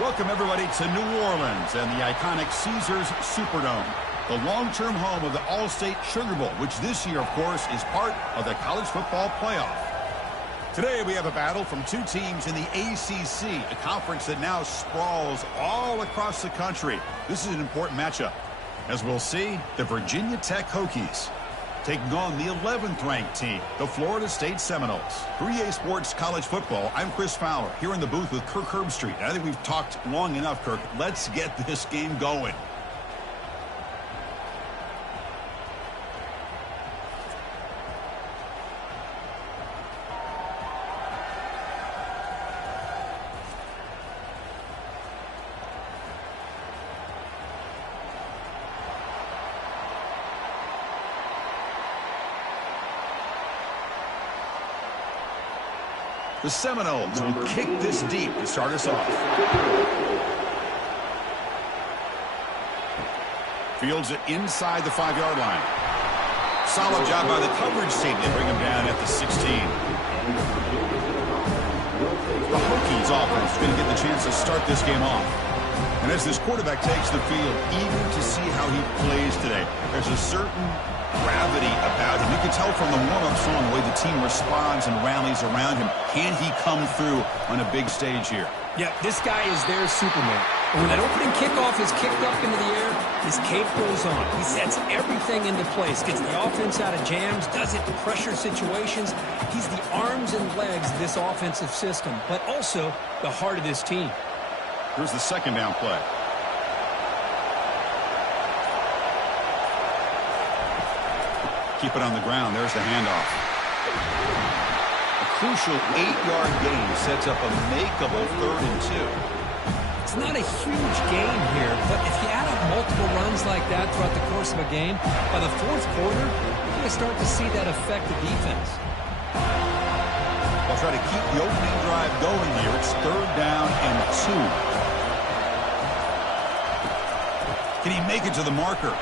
Welcome, everybody, to New Orleans and the iconic Caesars Superdome, the long-term home of the All-State Sugar Bowl, which this year, of course, is part of the College Football Playoff. Today, we have a battle from two teams in the ACC, a conference that now sprawls all across the country. This is an important matchup. As we'll see, the Virginia Tech Hokies taking on the 11th ranked team, the Florida State Seminoles. For EA Sports College Football, I'm Chris Fowler, here in the booth with Kirk Herbstreit. I think we've talked long enough, Kirk. Let's get this game going. The Seminoles will kick this deep to start us off. Fields it inside the 5-yard line. Solid job by the coverage team to bring him down at the 16. The Hokies offense is going to get the chance to start this game off. And as this quarterback takes the field, eager to see how he plays today, there's a certain gravity about him. You can tell from the warm-up song the way the team responds and rallies around him. Can he come through on a big stage here? Yeah, this guy is their Superman. And when that opening kickoff is kicked up into the air, his cape goes on. He sets everything into place, gets the offense out of jams, does it in pressure situations. He's the arms and legs of this offensive system, but also the heart of this team. Here's the second down play. Keep it on the ground. There's the handoff. A crucial 8-yard gain sets up a makeable 3rd and 2. It's not a huge gain here, but if you add up multiple runs like that throughout the course of a game, by the 4th quarter, you're going to start to see that affect the defense. They'll try to keep the opening drive going here. It's 3rd down and 2. Can he make it to the marker?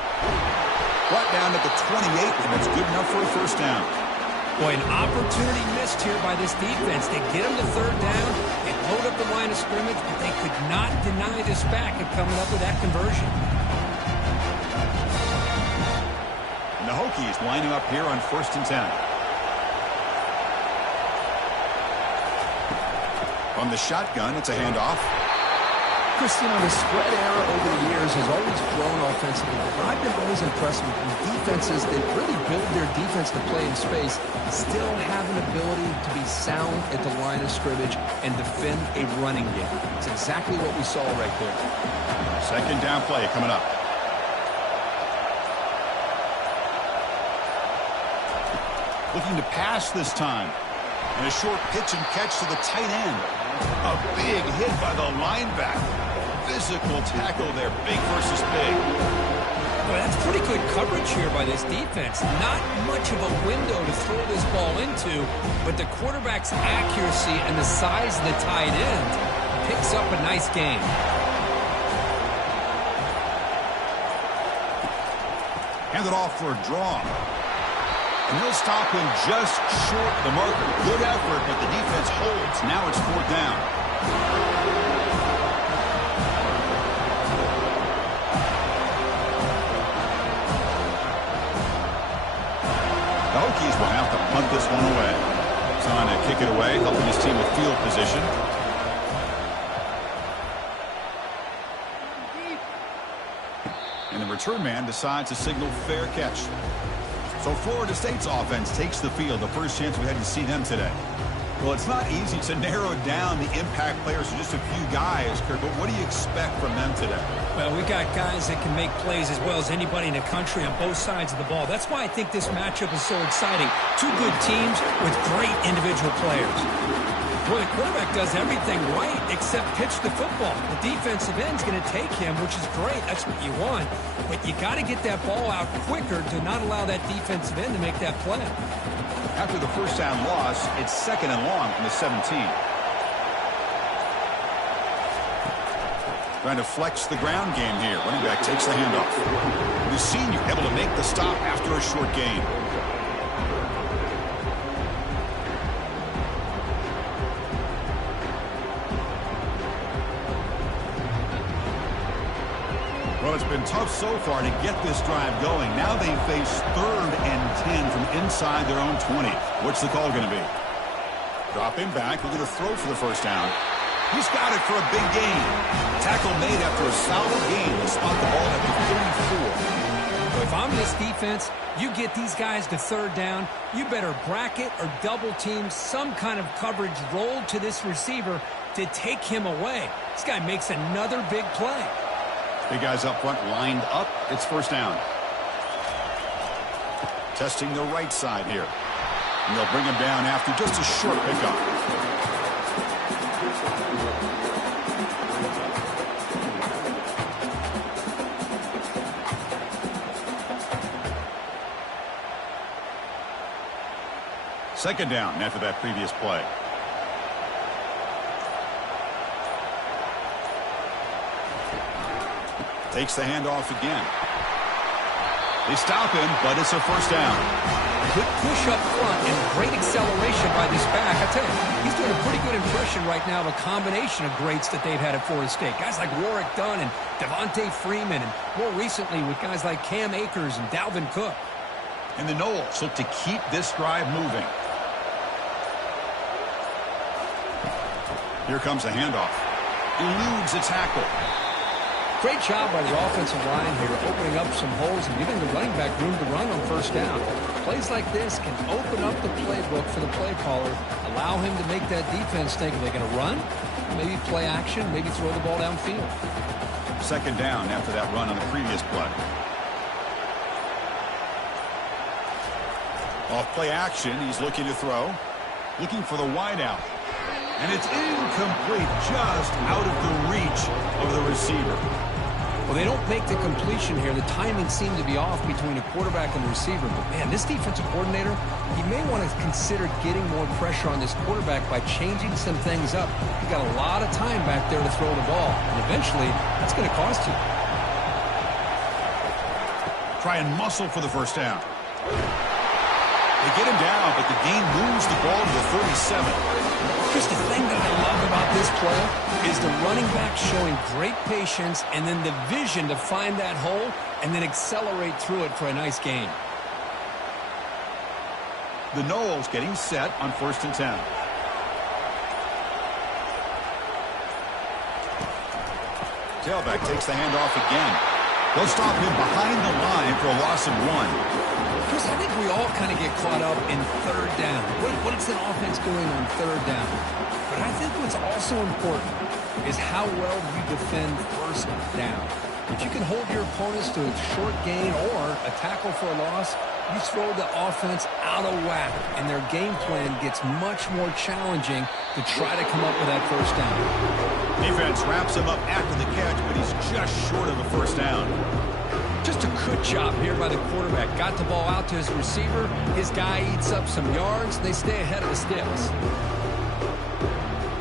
Brought down at the 28, and it's good enough for a 1st down. Boy, an opportunity missed here by this defense. They get him to 3rd down, they load up the line of scrimmage, but they could not deny this back of coming up with that conversion. And the Hokies lining up here on 1st and 10. From the shotgun, it's a handoff. Christian, the spread era over the years has always grown offensively, but I've been always impressed with defenses that really build their defense to play in space, still have an ability to be sound at the line of scrimmage and defend a running game. It's exactly what we saw right there. Second down play coming up. Looking to pass this time. And a short pitch and catch to the tight end. A big hit by the linebacker. Physical tackle there, big versus big. Boy, that's pretty good coverage here by this defense. Not much of a window to throw this ball into, but the quarterback's accuracy and the size of the tight end picks up a nice gain. Hand it off for a draw. And he'll stop him just short of the marker. Good effort, but the defense holds. Now it's 4th down. The Hokies will have to punt this one away. He's on to kick it away, helping his team with field position. And the return man decides to signal fair catch. So Florida State's offense takes the field, the first chance we had to see them today. Well, it's not easy to narrow down the impact players to just a few guys, Kirk, but what do you expect from them today? Well, we got guys that can make plays as well as anybody in the country on both sides of the ball. That's why I think this matchup is so exciting. Two good teams with great individual players. Well, the quarterback does everything right except pitch the football. The defensive end's going to take him, which is great. That's what you want. But you got to get that ball out quicker to not allow that defensive end to make that play. After the first down loss, it's 2nd and long from the 17. Trying to flex the ground game here. Running back takes the handoff. The senior able to make the stop after a short gain. it's been tough so far to get this drive going. Now they face 3rd and 10 from inside their own 20. What's the call going to be? Drop him back. We're going to throw for the first down. He's got it for a big gain. Tackle made after a solid gain. They spot the ball at the 34. Well, if I'm this defense, you get these guys to 3rd down, you better bracket or double team some kind of coverage rolled to this receiver to take him away. This guy makes another big play. Big guys up front lined up. It's first down. Testing the right side here. And they'll bring him down after just a short pickup. Second down after that previous play. Takes the handoff again. They stop him, but it's a first down. Good push up front and great acceleration by this back. I tell you, he's doing a pretty good impression right now of a combination of greats that they've had at Florida State. Guys like Warrick Dunn and Devontae Freeman, and more recently with guys like Cam Akers and Dalvin Cook. And the Noles look to keep this drive moving. Here comes a handoff. Eludes a tackle. Great job by the offensive line here, opening up some holes and giving the running back room to run on first down. Plays like this can open up the playbook for the play caller, allow him to make that defense think, are they going to run? Maybe play action, maybe throw the ball downfield. Second down after that run on the previous play. Off play action, he's looking to throw. Looking for the wide out. And it's incomplete, just out of the reach of the receiver. Well, they don't make the completion here. The timing seemed to be off between a quarterback and the receiver. But, man, this defensive coordinator, he may want to consider getting more pressure on this quarterback by changing some things up. You've got a lot of time back there to throw the ball. And eventually, that's going to cost you. Try and muscle for the first down. They get him down, but the gain moves the ball to the 37. Just the thing that I love about this play is the running back showing great patience and then the vision to find that hole and then accelerate through it for a nice gain. The Noles getting set on 1st and 10. Tailback takes the handoff again. They'll stop him behind the line for a loss of 1. Chris, I think we all kind of get caught up in 3rd down. What is the offense doing on 3rd down? But I think what's also important is how well you defend 1st down. If you can hold your opponents to a short gain or a tackle for a loss, you throw the offense out of whack, and their game plan gets much more challenging to try to come up with that 1st down. Defense wraps him up after the catch, but he's just short of a 1st down. Just a good job here by the quarterback. Got the ball out to his receiver. His guy eats up some yards. They stay ahead of the sticks.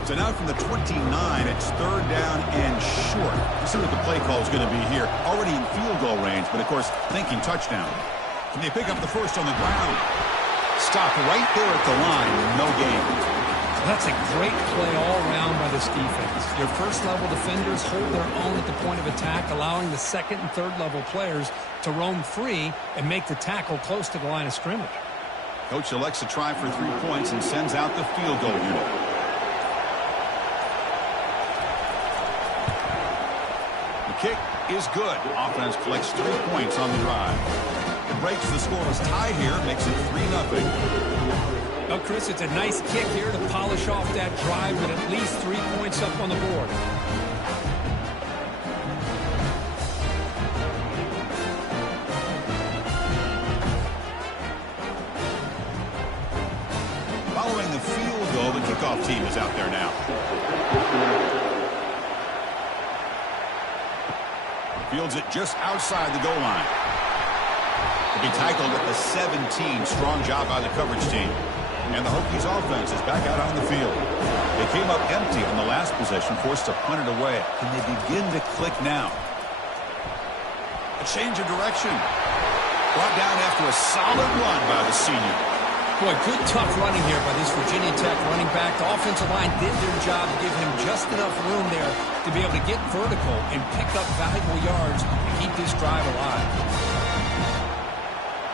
So now from the 29, it's 3rd down and short. Let's see what the play call is going to be here. Already in field goal range, but of course thinking touchdown. Can they pick up the first on the ground? Stop right there at the line. No gain. That's a great play all around by this defense. Your first-level defenders hold their own at the point of attack, allowing the second and third-level players to roam free and make the tackle close to the line of scrimmage. Coach elects to try for 3 points and sends out the field goal unit. The kick is good. Offense collects 3 points on the drive. It breaks the scoreless tie here, makes it 3-0. Well, Chris, it's a nice kick here to polish off that drive with at least 3 points up on the board. Following the field goal, the kickoff team is out there now. Fields it just outside the goal line. To be tackled at the 17. Strong job by the coverage team. And the Hokies offense is back out on the field. They came up empty on the last possession, forced to punt it away. Can they begin to click now? A change of direction. Brought down after a solid run by the senior. Boy, good tough running here by this Virginia Tech running back. The offensive line did their job to give him just enough room there to be able to get vertical and pick up valuable yards and keep this drive alive.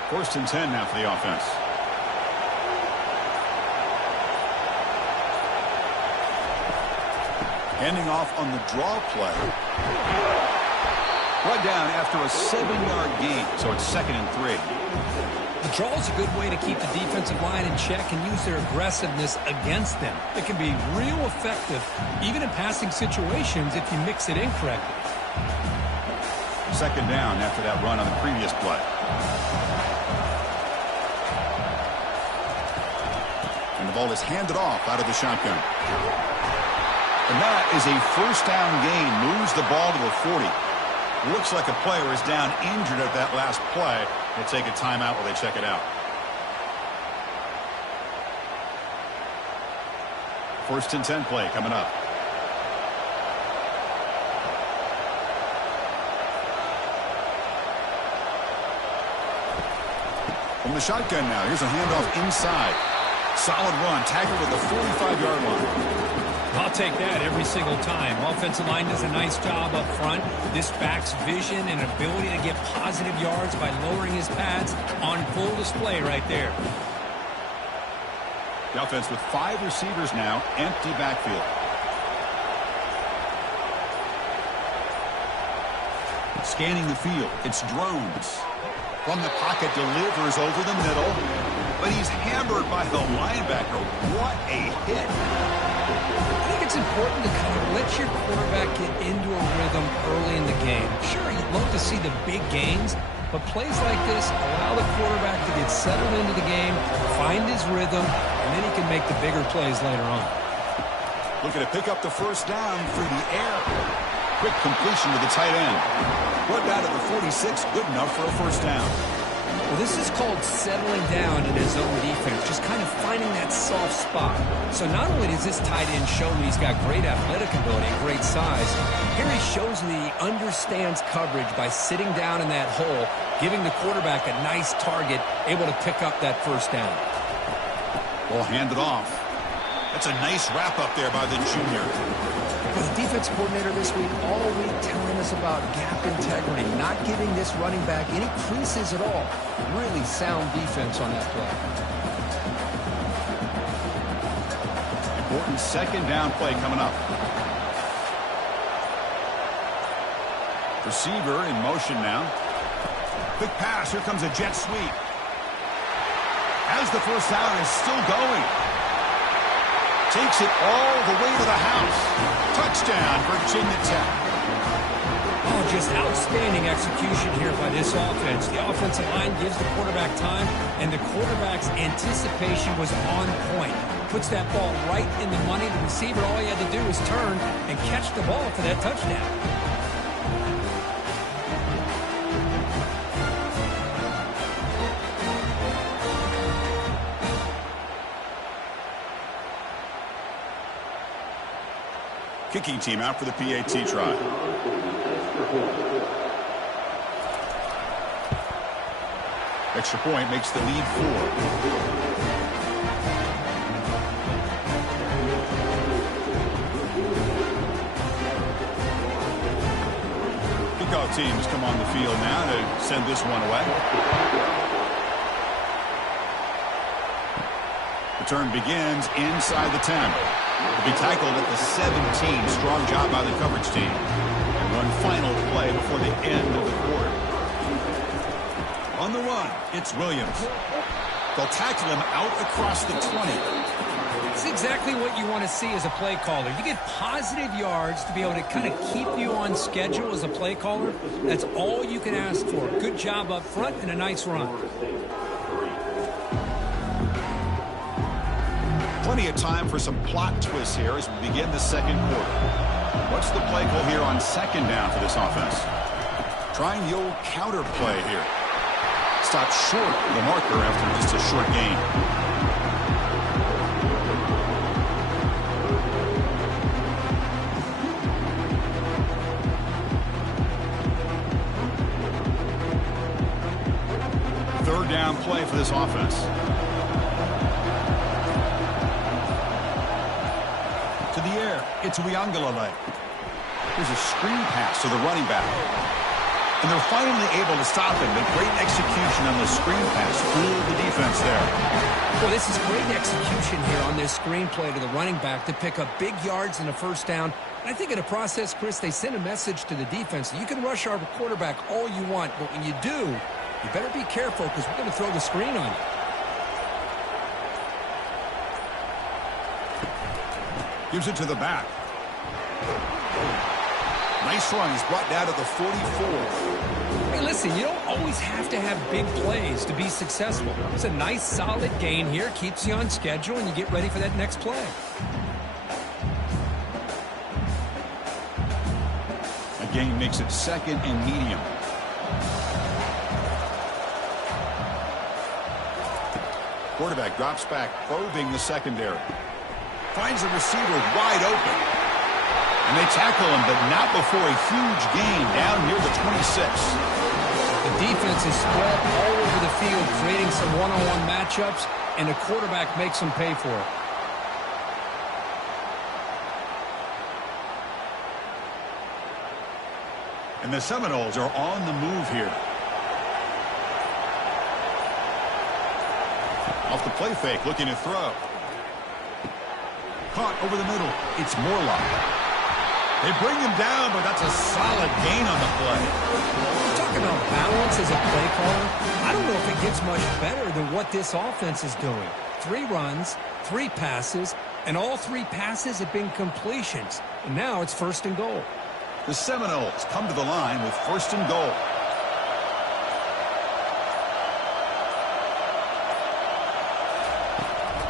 1st and 10 now for the offense. Handing off on the draw play. Brought down after a 7-yard gain, so it's 2nd and 3. The draw is a good way to keep the defensive line in check and use their aggressiveness against them. It can be real effective, even in passing situations, if you mix it in correctly. 2nd down after that run on the previous play. And the ball is handed off out of the shotgun. And that is a 1st down gain. Moves the ball to the 40. Looks like a player is down injured at that last play. We'll take a timeout while they check it out. 1st and 10 play coming up. From the shotgun now. Here's a handoff inside. Solid run. Tackled at the 45-yard line. I'll take that every single time. Offensive line does a nice job up front. This back's vision and ability to get positive yards by lowering his pads on full display right there. The offense with 5 receivers now, empty backfield. Scanning the field, it's Drones. From the pocket, delivers over the middle, but he's hammered by the linebacker. What a hit. I think it's important to kind of let your quarterback get into a rhythm early in the game. Sure, you'd love to see the big gains, but plays like this allow the quarterback to get settled into the game, find his rhythm, and then he can make the bigger plays later on. Looking to pick up the 1st down through the air. Quick completion to the tight end. Put that at the 46, good enough for a 1st down. Well, this is called settling down in his own defense, just kind of finding that soft spot. So not only does this tight end show me he's got great athletic ability and great size, here he shows me he understands coverage by sitting down in that hole, giving the quarterback a nice target, able to pick up that 1st down. Ball handed off. That's a nice wrap up there by the junior. The defense coordinator this week all week telling us about gap integrity, not giving this running back any creases at all. Really sound defense on that play. Important 2nd down play coming up. Receiver in motion now. Quick pass. Here comes a jet sweep. As the 1st down is still going. Takes it all the way to the house. Touchdown, Virginia Tech. Oh, just outstanding execution here by this offense. The offensive line gives the quarterback time, and the quarterback's anticipation was on point. Puts that ball right in the money. The receiver, all he had to do was turn and catch the ball for that touchdown. Kicking team out for the PAT try. Extra point makes the lead 4. Kickoff teams come on the field now to send this one away. Return begins inside the 10. To be tackled at the 17. Strong job by the coverage team. And one final play before the end of the quarter. On the run, it's Williams. They'll tackle him out across the 20. It's exactly what you want to see as a play caller. You get positive yards to be able to kind of keep you on schedule as a play caller. That's all you can ask for. Good job up front and a nice run. Plenty of time for some plot twists here as we begin the 2nd quarter. What's the play call here on 2nd down for this offense? Trying the old counter play here. Stopped short of the marker after just a short gain. Third down play for this offense. It's Uiagalelei. Here's a screen pass to the running back. And they're finally able to stop him. But great execution on the screen pass. Fooled the defense there. Well, this is great execution here on this screen play to the running back to pick up big yards and a first down. And I think in the process, Chris, they send a message to the defense. You can rush our quarterback all you want, but when you do, you better be careful because we're going to throw the screen on you. Gives it to the back. Nice run. He's brought down to the 44. Hey, listen, you don't always have to have big plays to be successful. It's a nice, solid gain here. Keeps you on schedule, and you get ready for that next play. A gain makes it second and medium. Quarterback drops back, probing the secondary. Finds a receiver wide open. And they tackle him, but not before a huge gain down near the 26. The defense is spread all over the field, creating some one-on-one matchups, and the quarterback makes them pay for it. And the Seminoles are on the move here. Off the play fake, looking to throw. Caught over the middle. It's Morlock. They bring him down, but that's a solid gain on the play. Talk about balance as a play caller. I don't know if it gets much better than what this offense is doing. 3 runs, 3 passes, and all 3 passes have been completions. And now it's 1st and goal. The Seminoles come to the line with 1st and goal.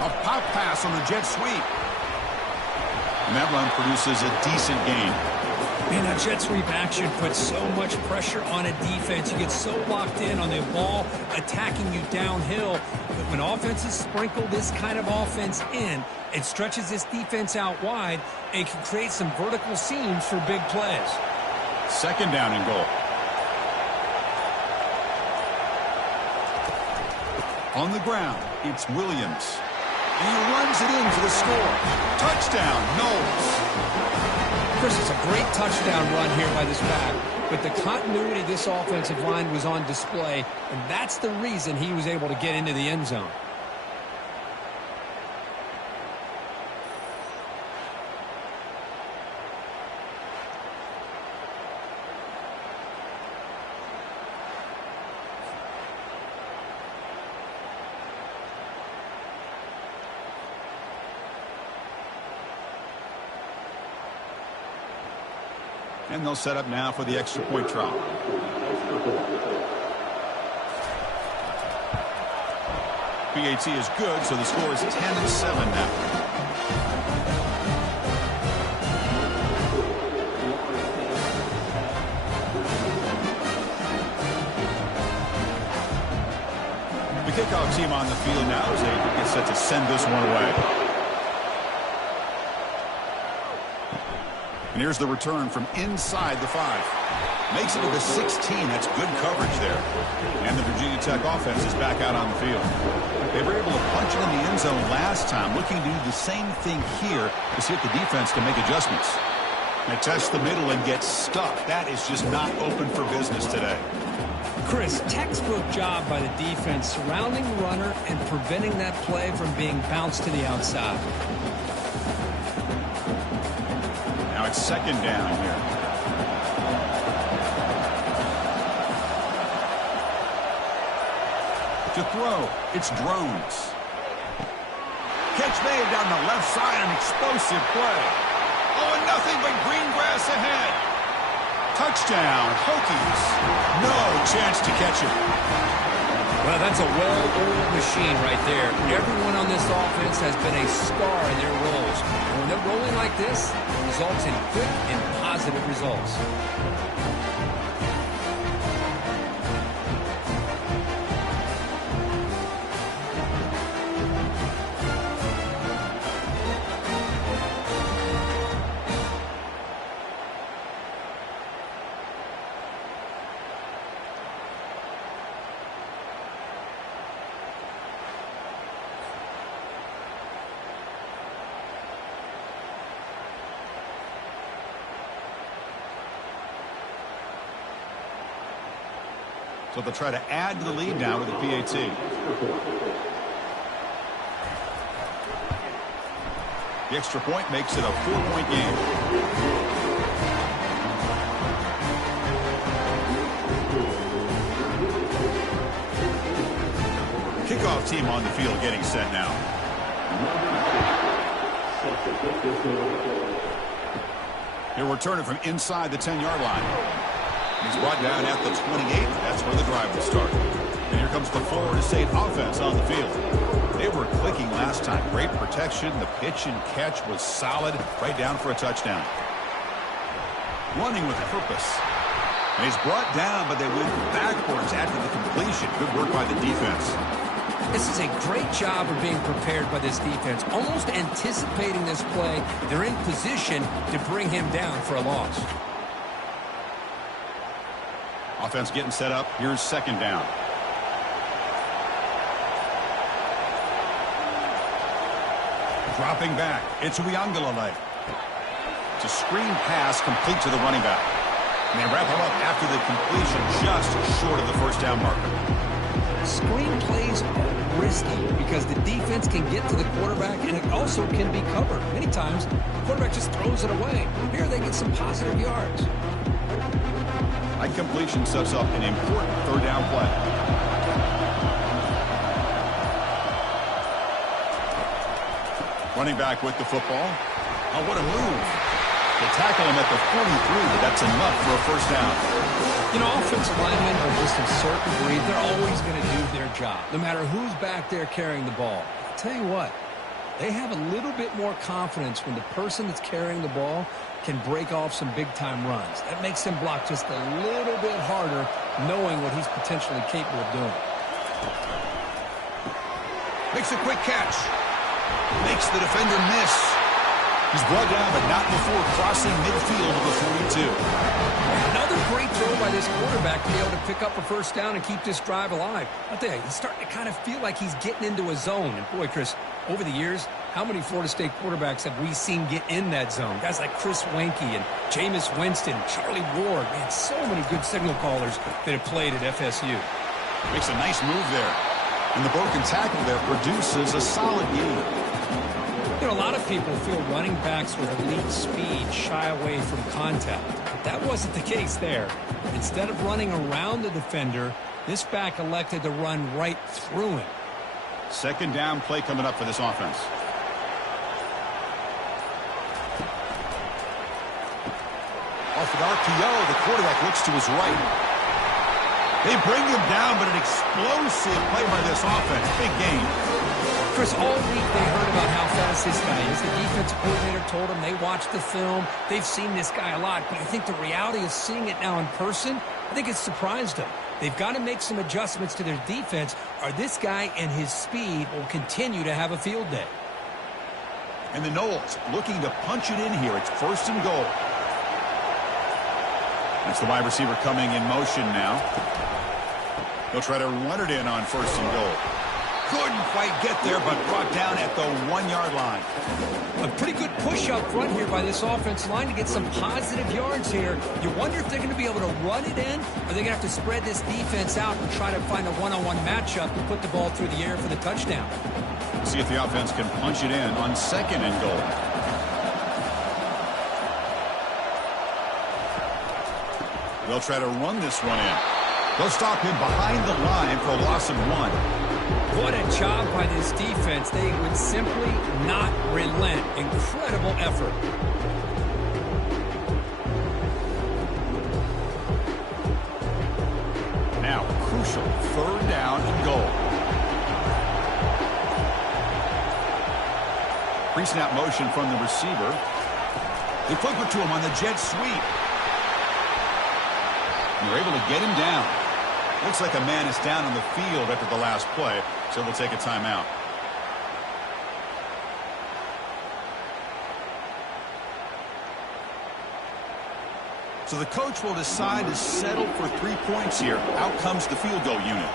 A pop pass on the jet sweep. And that run produces a decent gain. Man, that jet sweep action puts so much pressure on a defense. You get so locked in on the ball attacking you downhill. But when offenses sprinkle this kind of offense in, it stretches this defense out wide and can create some vertical seams for big plays. 2nd down and goal. On the ground, it's Williams. And he runs it in for the score. Touchdown, Noles. Chris, it's a great touchdown run here by this back, but the continuity of this offensive line was on display, and that's the reason he was able to get into the end zone. And they'll set up now for the extra point try. PAT is good, so the score is 10-7 now. The kickoff team on the field now as they get set to send this one away. And here's the return from inside the 5. Makes it to the 16. That's good coverage there. And the Virginia Tech offense is back out on the field. They were able to punch it in the end zone last time, looking to do the same thing here to see if the defense can make adjustments. They test the middle and get stuck. That is just not open for business today. Chris, textbook job by the defense surrounding the runner and preventing that play from being bounced to the outside. Now it's 2nd down here. To throw, it's Drones. Catch made down the left side, an explosive play. Oh, and nothing but green grass ahead. Touchdown, Hokies. No chance to catch it. Well, that's a well-oiled machine right there. Everyone on this offense has been a star in their roles. And when they're rolling like this, it results in quick and positive results. So they'll try to add to the lead now with the PAT. The extra point makes it a 4-point game. Kickoff team on the field getting set now. He'll return it from inside the 10-yard line. He's brought down at the 28. That's where the drive will start. And here comes the Florida State offense on the field. They were clicking last time. Great protection. The pitch and catch was solid. Right down for a touchdown. Running with purpose. And he's brought down, but they went backwards after the completion. Good work by the defense. This is a great job of being prepared by this defense. Almost anticipating this play. They're in position to bring him down for a loss. Offense getting set up. Here's second down. Dropping back. It's Uiagalelei. It's a screen pass complete to the running back. And they wrap him up after the completion just short of the first down marker. Screen plays are risky because the defense can get to the quarterback and it also can be covered. Many times, the quarterback just throws it away. Here they get some positive yards. That completion sets up an important third down play. Running back with the football. Oh, what a move. They tackle him at the 43, but that's enough for a first down. You know, offensive linemen are just a certain breed. They're always going to do their job, no matter who's back there carrying the ball. I'll tell you what, they have a little bit more confidence when the person that's carrying the ball can break off some big-time runs. That makes him block just a little bit harder, knowing what he's potentially capable of doing. Makes a quick catch. Makes the defender miss. He's brought down, but not before crossing midfield of the 42. Another great throw by this quarterback to be able to pick up a first down and keep this drive alive. I'll tell you, he's starting to kind of feel like he's getting into a zone. And boy, Chris, over the years, how many Florida State quarterbacks have we seen get in that zone? Guys like Chris Weinke and Jameis Winston, Charlie Ward. Man, so many good signal callers that have played at FSU. Makes a nice move there. And the broken tackle there produces a solid gain. You know, a lot of people feel running backs with elite speed shy away from contact. But that wasn't the case there. Instead of running around the defender, this back elected to run right through him. Second down play coming up for this offense. Off an RPO, the quarterback looks to his right. They bring him down, but an explosive play by this offense. Big gain. Chris, all week they heard about how fast this guy is. The defensive coordinator told them they watched the film. They've seen this guy a lot, but I think the reality of seeing it now in person, I think it's surprised them. They've got to make some adjustments to their defense, or this guy and his speed will continue to have a field day. And the Noles looking to punch it in here. It's first and goal. That's the wide receiver coming in motion now. They'll try to run it in on first and goal. Couldn't quite get there, but brought down at the 1-yard line. A pretty good push up front here by this offensive line to get some positive yards here. You wonder if they're going to be able to run it in, or they're going to have to spread this defense out and try to find a one-on-one matchup and put the ball through the air for the touchdown. See if the offense can punch it in on second and goal. They'll try to run this one in. They'll stop him behind the line for a loss of 1. What a job by this defense. They would simply not relent. Incredible effort. Now, crucial third down and goal. Pre-snap motion from the receiver. They flip it to him on the jet sweep. And they're able to get him down. Looks like a man is down on the field after the last play, so they'll take a timeout. So the coach will decide to settle for 3 points here. Out comes the field goal unit.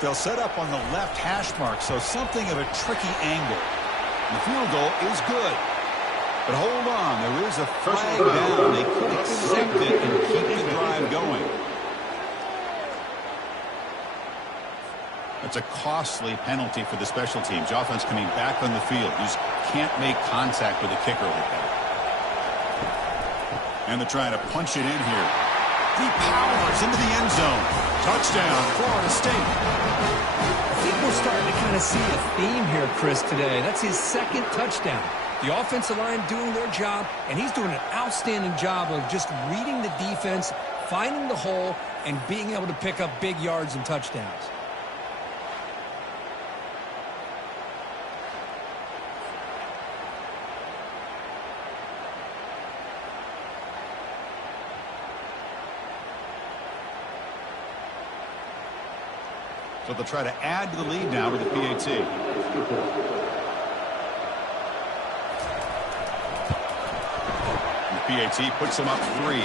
They'll set up on the left hash mark, so something of a tricky angle. And the field goal is good. But hold on, there is a flag down. They could accept it and keep the drive going. It's a costly penalty for the special teams. Offense coming back on the field. You just can't make contact with a kicker like that. And they're trying to punch it in here. He powers into the end zone. Touchdown, Florida State. I think we're starting to kind of see a theme here, Chris, today. That's his second touchdown. The offensive line doing their job, and he's doing an outstanding job of just reading the defense, finding the hole, and being able to pick up big yards and touchdowns. So they'll try to add to the lead now with the PAT. And the PAT puts them up 3.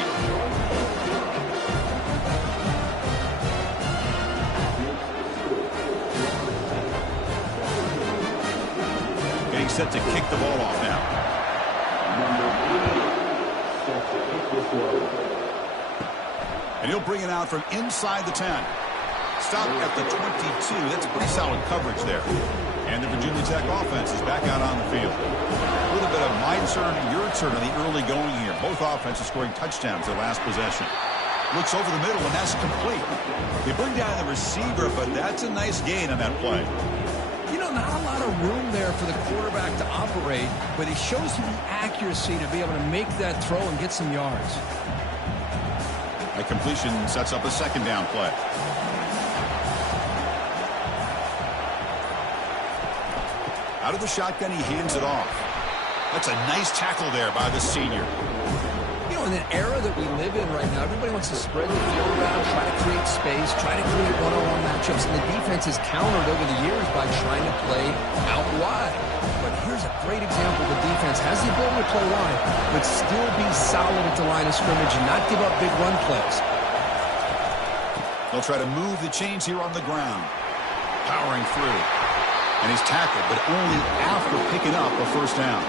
Getting set to kick the ball off now. And he'll bring it out from inside the 10. Stop at the 22. That's pretty solid coverage there. And the Virginia Tech offense is back out on the field. A little bit of my turn and your turn on the early going here. Both offenses scoring touchdowns their last possession. Looks over the middle, and that's complete. They bring down the receiver, but that's a nice gain on that play. You know, not a lot of room there for the quarterback to operate, but he shows you the accuracy to be able to make that throw and get some yards. A completion sets up a second down play. Out of the shotgun, he hands it off. That's a nice tackle there by the senior. You know, in an era that we live in right now, everybody wants to spread the field around, try to create space, try to create one-on-one matchups, and the defense is countered over the years by trying to play out wide. But here's a great example. The defense has the ability to play wide, but still be solid at the line of scrimmage and not give up big run plays. They'll try to move the chains here on the ground. Powering through. And he's tackled, but only after picking up a first down.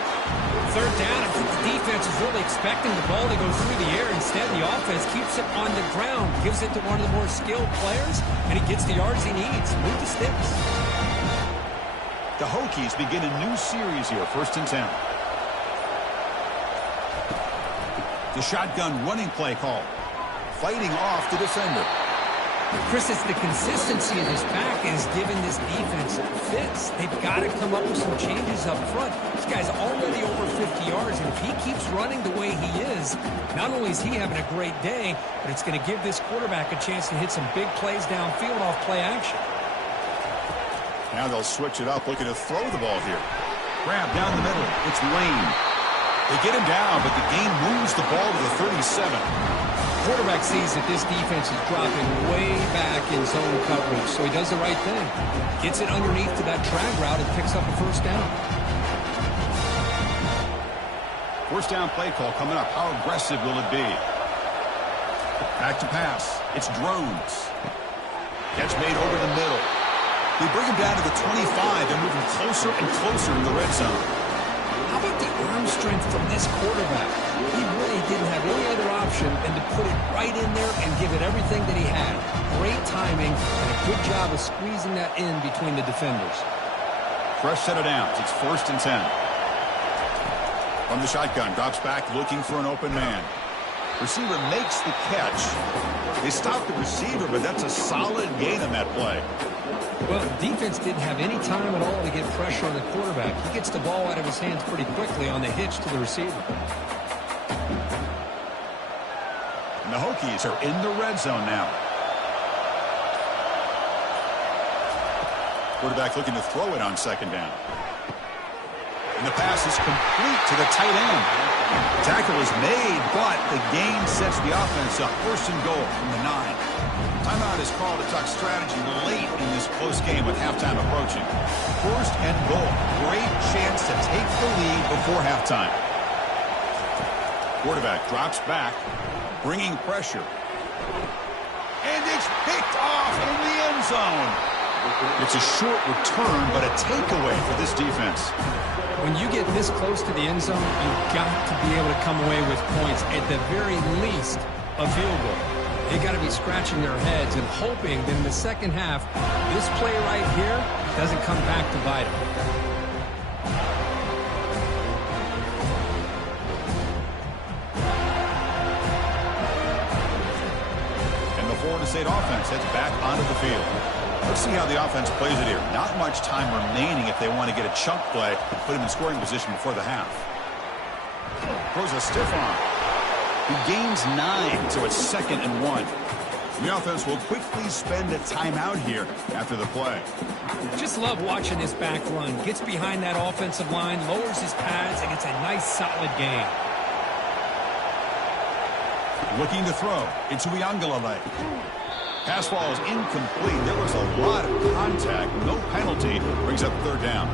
Third down, I think the defense is really expecting the ball to go through the air. Instead, the offense keeps it on the ground, gives it to one of the more skilled players, and he gets the yards he needs. Move the sticks. The Hokies begin a new series here, 1st and 10. The shotgun running play call. Fighting off the defender. Chris, it's the consistency of this back is giving this defense fits. They've got to come up with some changes up front. This guy's already over 50 yards, and if he keeps running the way he is, not only is he having a great day, but it's going to give this quarterback a chance to hit some big plays downfield off play action. Now they'll switch it up, looking to throw the ball here. Grab down the middle. It's Lane. They get him down, but the gain moves the ball to the 37. Quarterback sees that this defense is dropping way back in zone coverage, so he does the right thing. Gets it underneath to that drag route and picks up a first down. First down play call coming up. How aggressive will it be? Back to pass. It's Drones. Catch made over the middle. They bring him down to the 25. They're moving closer and closer in the red zone. How about the arm strength from this quarterback? He really didn't have any other option than to put it right in there and give it everything that he had. Great timing and a good job of squeezing that in between the defenders. Fresh set of downs. It's 1st and 10. From the shotgun, drops back looking for an open man. Receiver makes the catch. They stop the receiver, but that's a solid gain on that play. Well, defense didn't have any time at all to get pressure on the quarterback. He gets the ball out of his hands pretty quickly on the hitch to the receiver. And the Hokies are in the red zone now. Quarterback looking to throw it on second down. And the pass is complete to the tight end. Tackle is made, but the gain sets the offense up. 1st and goal from the 9. Timeout is called to talk strategy late in this close game with halftime approaching. 1st and goal. Great chance to take the lead before halftime. Quarterback drops back, bringing pressure. And it's picked off in the end zone. It's a short return, but a takeaway for this defense. When you get this close to the end zone, you've got to be able to come away with points, at the very least, a field goal. They got to be scratching their heads and hoping that in the second half, this play right here doesn't come back to bite them. And the Florida State offense heads back onto the field. Let's see how the offense plays it here. Not much time remaining if they want to get a chunk play and put him in scoring position before the half. Throws a stiff arm. He gains 9, so it's 2nd and 1. The offense will quickly spend a timeout here after the play. Just love watching this back run. Gets behind that offensive line, lowers his pads, and gets a nice solid gain. Looking to throw. It's Uiagalelei. Pass ball is incomplete. There was a lot of contact. No penalty. Brings up 3rd down.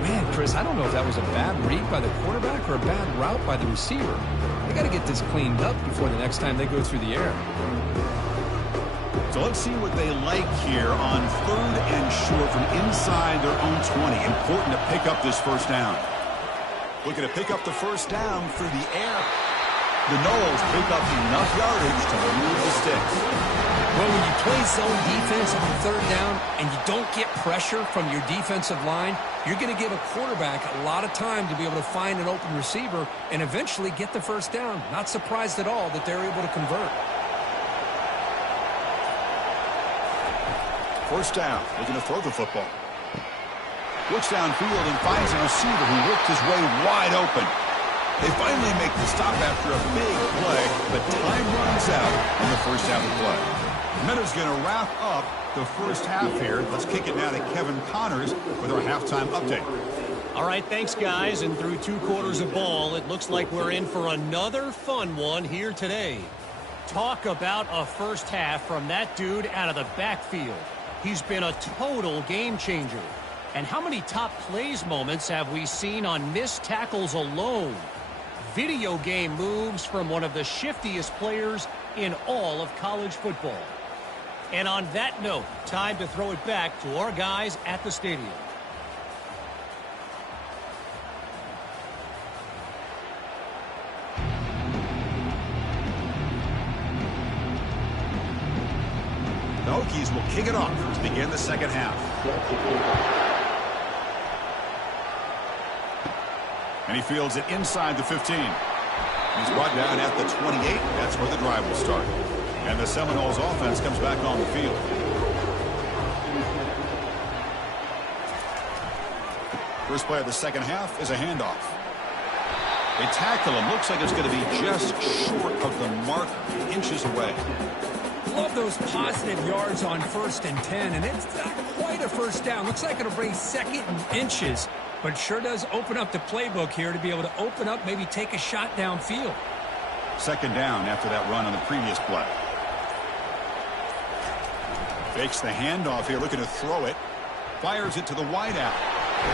Man, Chris, I don't know if that was a bad read by the quarterback or a bad route by the receiver. They got to get this cleaned up before the next time they go through the air. So let's see what they like here on 3rd and short from inside their own 20. Important to pick up this 1st down. Looking to pick up the 1st down through the air. The Noles pick up enough yardage to remove the sticks. Well, when you play zone defense on 3rd down and you don't get pressure from your defensive line, you're going to give a quarterback a lot of time to be able to find an open receiver and eventually get the 1st down. Not surprised at all that they're able to convert. 1st down, looking to throw the football. Looks downfield and finds a receiver who worked his way wide open. They finally make the stop after a big play, but time runs out in the 1st half of play. Minuta's going to wrap up the 1st half here. Let's kick it now to Kevin Connors with our halftime update. All right, thanks, guys. And through 2 quarters of ball, it looks like we're in for another fun one here today. Talk about a 1st half from that dude out of the backfield. He's been a total game changer. And how many top plays moments have we seen on missed tackles alone? Video game moves from one of the shiftiest players in all of college football. And on that note, time to throw it back to our guys at the stadium. The Hokies will kick it off to begin the 2nd half. And he fields it inside the 15. He's brought down at the 28. That's where the drive will start. And the Seminoles offense comes back on the field. First play of the 2nd half is a handoff. They tackle him. Looks like it's going to be just short of the mark, inches away. Love those positive yards on 1st and 10, and it's not quite a 1st down. Looks like it'll bring 2nd and inches, but sure does open up the playbook here to be able to open up, maybe take a shot downfield. 2nd down after that run on the previous play. Fakes the handoff here, looking to throw it. Fires it to the wideout.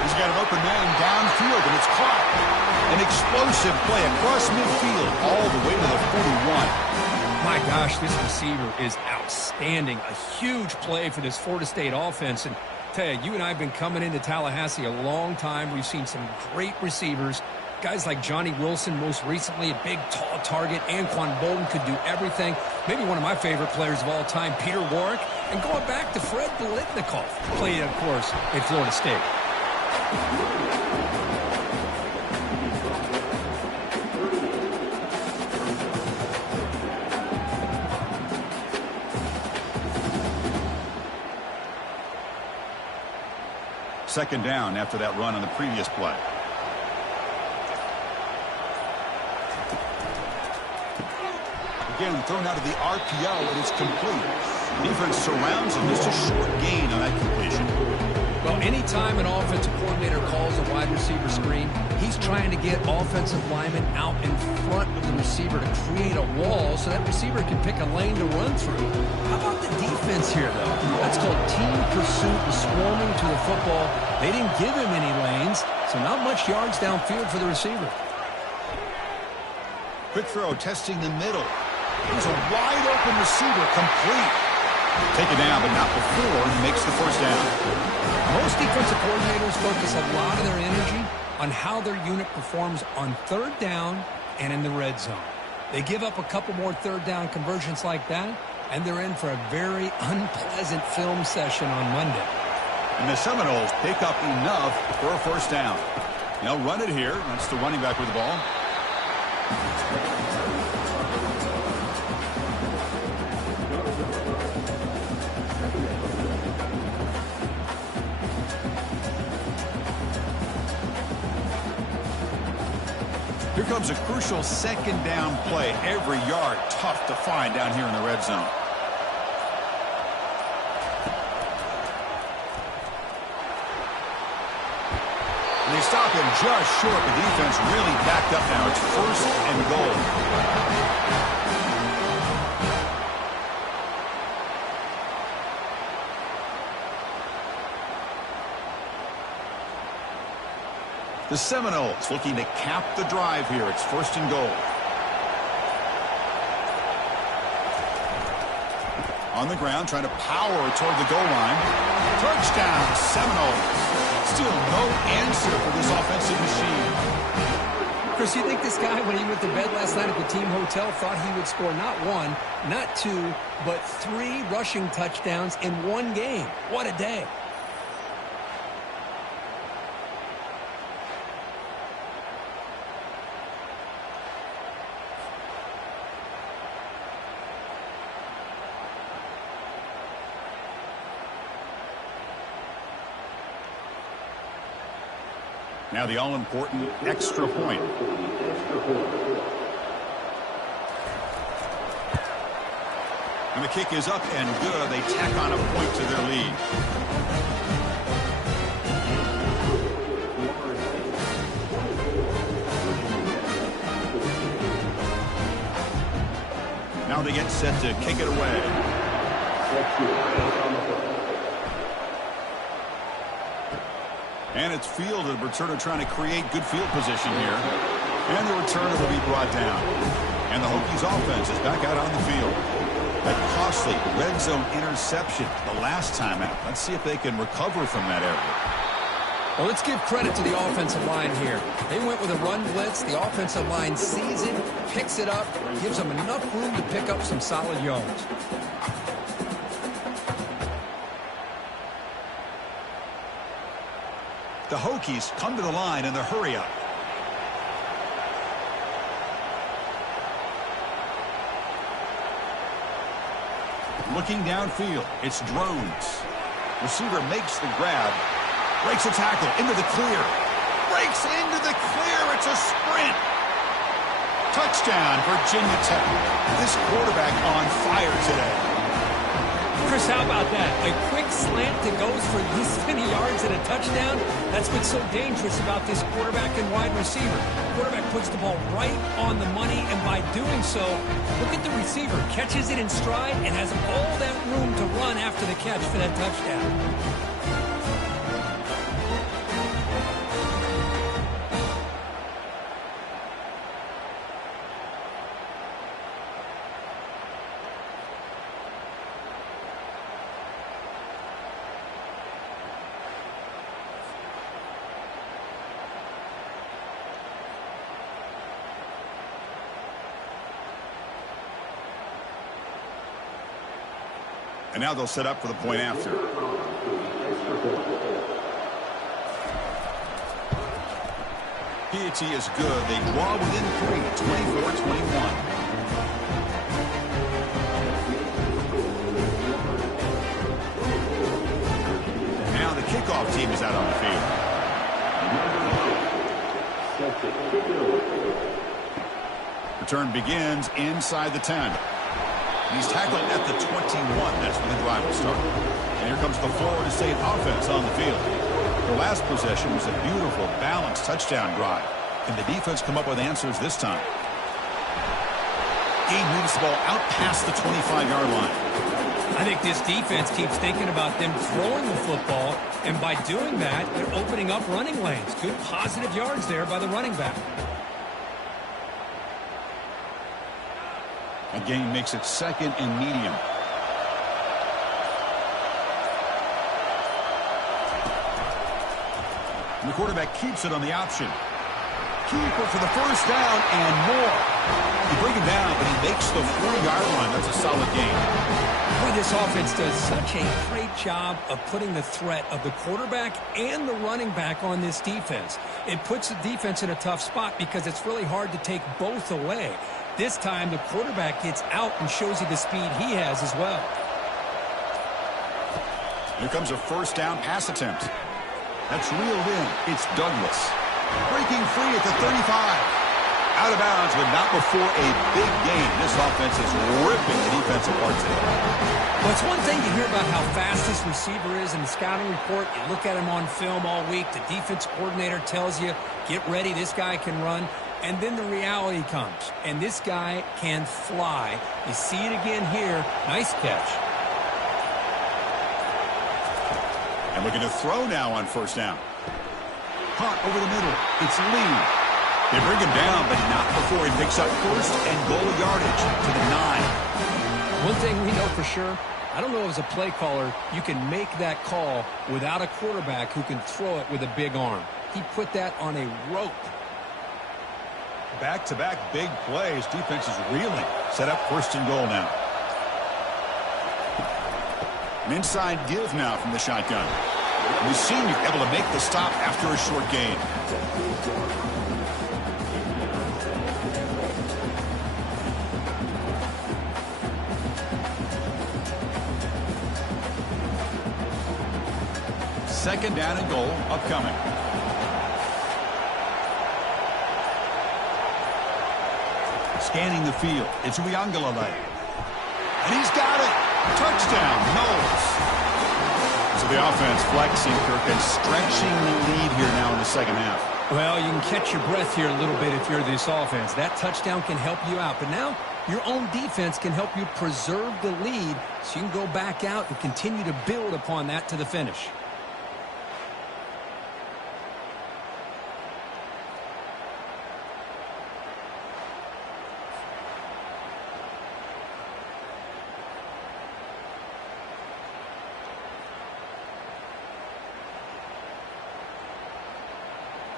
He's got an open man downfield, and it's caught. An explosive play across midfield all the way to the 41. My gosh, this receiver is outstanding. A huge play for this Florida State offense. And tell you, you and I have been coming into Tallahassee a long time. We've seen some great receivers. Guys like Johnny Wilson, most recently, a big, tall target. Anquan Bolden could do everything. Maybe one of my favorite players of all time, Peter Warrick. And going back to Fred Biletnikoff, played, of course, at Florida State. Second down after that run on the previous play. Again, thrown out of the RPO, and it's complete. Defense surrounds him. Just a short gain on that completion. Well, anytime an offensive coordinator calls a wide receiver screen, he's trying to get offensive linemen out in front of the receiver to create a wall so that receiver can pick a lane to run through. How about the defense here, though? That's called team pursuit and swarming to the football. They didn't give him any lanes, so not much yards downfield for the receiver. Quick throw, testing the middle. Here's a wide open receiver, complete. Taken down, but not before he makes the 1st down. Most defensive coordinators focus a lot of their energy on how their unit performs on 3rd down and in the red zone. They give up a couple more third down conversions like that, and they're in for a very unpleasant film session on Monday. And the Seminoles pick up enough for a first down. They'll run it here. That's the running back with the ball. Here comes a crucial second down play. Every yard tough to find down here in the red zone. And they stop him just short. The defense really backed up now. It's 1st and goal. The Seminoles looking to cap the drive here. It's 1st and goal. On the ground, trying to power toward the goal line. Touchdown, Seminoles. Still no answer for this offensive machine. Chris, you think this guy, when he went to bed last night at the team hotel, thought he would score not 1, not 2, but 3 rushing touchdowns in one game? What a day. Now the all-important extra point. And the kick is up and good. They tack on a point to their lead. Now they get set to kick it away. And it's fielded. Returner trying to create good field position here. And the returner will be brought down. And the Hokies offense is back out on the field. That costly red zone interception the last time out. Let's see if they can recover from that error. Well, let's give credit to the offensive line here. They went with a run blitz. The offensive line sees it, picks it up, gives them enough room to pick up some solid yards. The Hokies come to the line in the hurry-up. Looking downfield, it's Drones. Receiver makes the grab, breaks a tackle into the clear. Breaks into the clear. It's a sprint. Touchdown, Virginia Tech. This quarterback on fire today. Chris, how about that? A quick slant that goes for this many yards and a touchdown. That's what's so dangerous about this quarterback and wide receiver. Quarterback puts the ball right on the money, and by doing so, look at the receiver. Catches it in stride and has all that room to run after the catch for that touchdown. And now they'll set up for the point after. Piety is good. They draw within 3, 24-21. Now the kickoff team is out on the field. Return begins inside the 10. He's tackled at the 21. That's when the drive will start. And here comes the Florida State offense on the field. Their last possession was a beautiful, balanced touchdown drive. Can the defense come up with answers this time? Gabe moves the ball out past the 25-yard line. I think this defense keeps thinking about them throwing the football, and by doing that, they're opening up running lanes. Good positive yards there by the running back. A gain makes it 2nd and medium. And the quarterback keeps it on the option. Keeper for the first down and more. You bring him down, but he makes the 4-yard line. That's a solid game. Boy, this offense does such a great job of putting the threat of the quarterback and the running back on this defense. It puts the defense in a tough spot because it's really hard to take both away. This time, the quarterback gets out and shows you the speed he has as well. Here comes a first down pass attempt. That's reeled in. It's Douglas. Breaking free at the 35. Out of bounds, but not before a big game. This offense is ripping the defense apart today. Well, it's one thing to hear about how fast this receiver is in the scouting report. You look at him on film all week. The defense coordinator tells you, get ready, this guy can run. And then the reality comes, and this guy can fly. You see it again here. Nice catch. And looking to throw now on first down. Caught over the middle. It's Lee. They bring him down, but not before he picks up first and goal yardage to the 9. One thing we know for sure, I don't know as a play caller, you can make that call without a quarterback who can throw it with a big arm. He put that on a rope. Back-to-back big plays. Defense is reeling. Set up first and goal now. An inside give now from the shotgun. The senior able to make the stop after a short gain. Second down and goal upcoming. Scanning the field. It's Uiagalelei. And he's got it. Touchdown, Knowles. So the offense flexing, Kirk, and stretching the lead here now in the second half. Well, you can catch your breath here a little bit if you're this offense. That touchdown can help you out. But now your own defense can help you preserve the lead so you can go back out and continue to build upon that to the finish.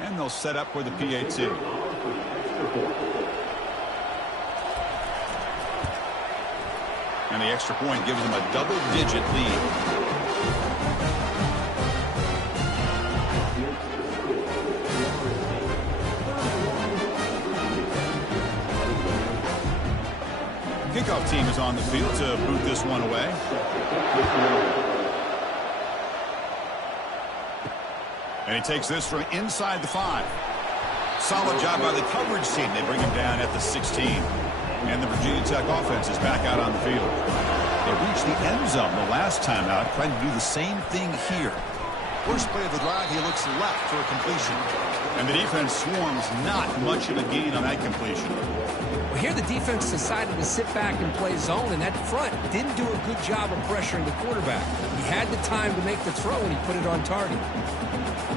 And they'll set up for the PAT. And the extra point gives them a double-digit lead. Kickoff team is on the field to boot this one away. And he takes this from inside the 5. Solid job by the coverage team. They bring him down at the 16. And the Virginia Tech offense is back out on the field. They reached the end zone the last time out, trying to do the same thing here. First play of the drive, he looks left for a completion. And the defense swarms, not much of a gain on that completion. Well, here the defense decided to sit back and play zone, and that front didn't do a good job of pressuring the quarterback. He had the time to make the throw, and he put it on target.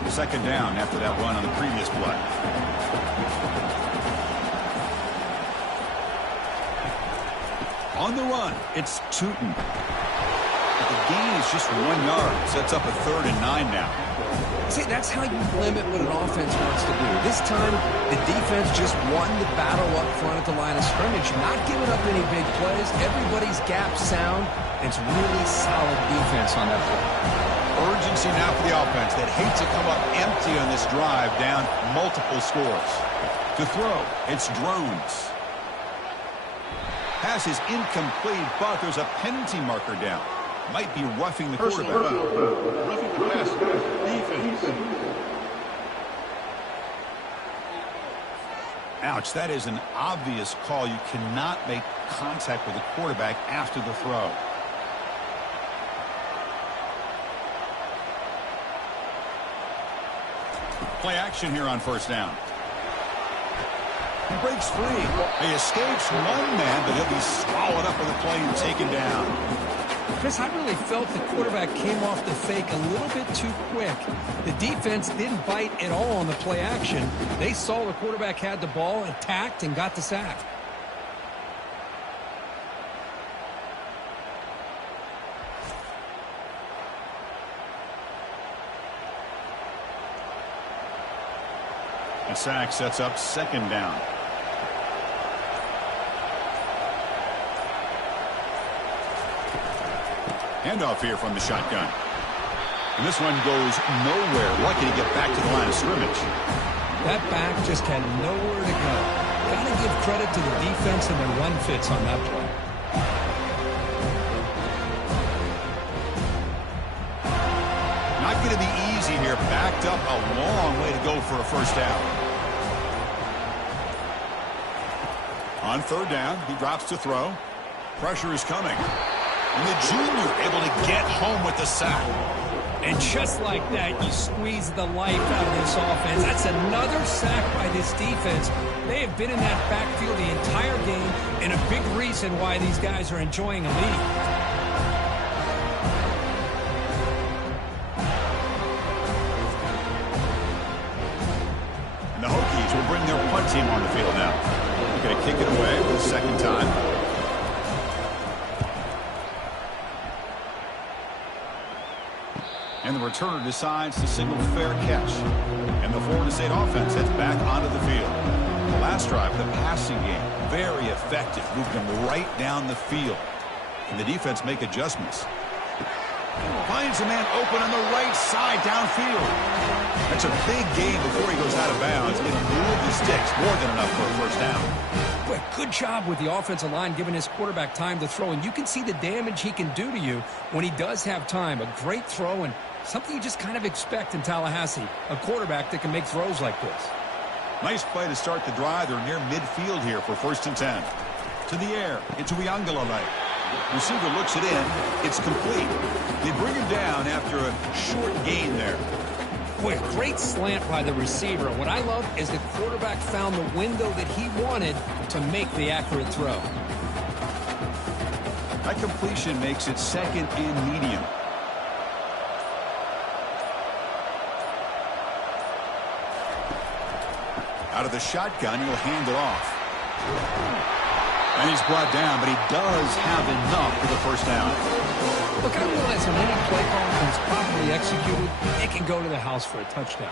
Second down after that run on the previous play. On the run, it's Tootin. But the gain is just 1 yard. Sets up a 3rd and 9 now. See, that's how you limit what an offense wants to do. This time, the defense just won the battle up front at the line of scrimmage. Not giving up any big plays. Everybody's gap sound. It's really solid defense on that play. Urgency now for the offense that hates to come up empty on this drive, down multiple scores. To throw, it's Drones. Pass is incomplete, but there's a penalty marker down. Might be roughing the quarterback. Roughing the passer. Defense. Ouch, that is an obvious call. You cannot make contact with the quarterback after the throw. Play action here on first down. He breaks free. He escapes one man, but he'll be swallowed up with the play and taken down. Chris, I really felt the quarterback came off the fake a little bit too quick. The defense didn't bite at all on the play action. They saw the quarterback had the ball, attacked, and got the sack. A sack sets up second down. Handoff here from the shotgun. And this one goes nowhere. Lucky to get back to the line of scrimmage. That back just had nowhere to go. Got to give credit to the defense and their run fits on that play. Not going to be easy here. Backed up a long way to go for a first down. On third down, he drops to throw. Pressure is coming. And the junior able to get home with the sack. And just like that, you squeeze the life out of this offense. That's another sack by this defense. They have been in that backfield the entire game, and a big reason why these guys are enjoying a lead. And the Hokies will bring their punt team on the field now. They're going to kick it away for the second time. And the returner decides to single fair catch. And the Florida State offense heads back onto the field. The last drive of the passing game, very effective. Moved them right down the field. And the defense make adjustments. Finds a man open on the right side downfield. That's a big game before he goes out of bounds. It'll move the sticks, more than enough for a first down. Boy, good job with the offensive line giving his quarterback time to throw. And you can see the damage he can do to you when he does have time. A great throw and something you just kind of expect in Tallahassee. A quarterback that can make throws like this. Nice play to start the drive. They're near midfield here for 1st and 10. To the air. Into Uiagalelei. Receiver looks it in. It's complete. They bring him down after a short gain there. Boy, a great slant by the receiver. What I love is the quarterback found the window that he wanted to make the accurate throw. That completion makes it second and medium. Out of the shotgun, he'll hand it off. And he's brought down, but he does have enough for the first down. Look, I realize when any play call is properly executed, it can go to the house for a touchdown.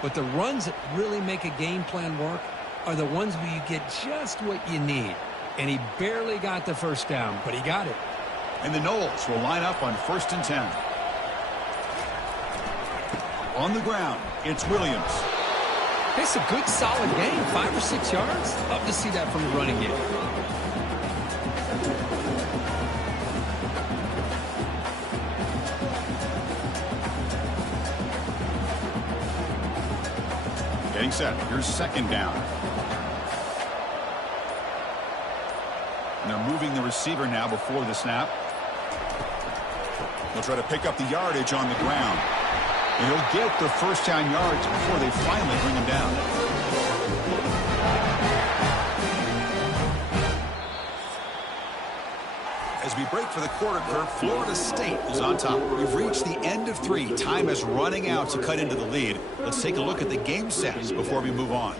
But the runs that really make a game plan work are the ones where you get just what you need. And he barely got the first down, but he got it. And the Noles will line up on 1st and 10. On the ground, it's Williams. It's a good, solid game. 5 or 6 yards. Love to see that from the running game. Getting set. Here's second down. And they're moving the receiver now before the snap. They'll try to pick up the yardage on the ground. And he'll get the first down yards before they finally bring him down. As we break for the quarter, Kirk, Florida State is on top. We've reached the end of 3. Time is running out to cut into the lead. Let's take a look at the game stats before we move on.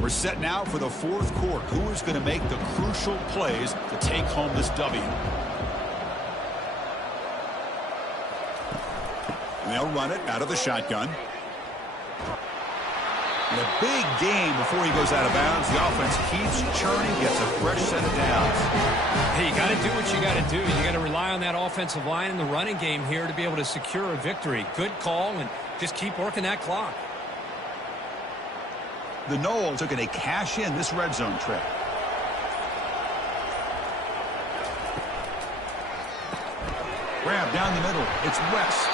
We're set now for the 4th quarter. Who is going to make the crucial plays to take home this W? And they'll run it out of the shotgun. And a big game before he goes out of bounds. The offense keeps churning, gets a fresh set of downs. Hey, you got to do what you got to do. You got to rely on that offensive line in the running game here to be able to secure a victory. Good call, and just keep working that clock. The Noles are going to cash in this red zone trip. Grab down the middle. It's West.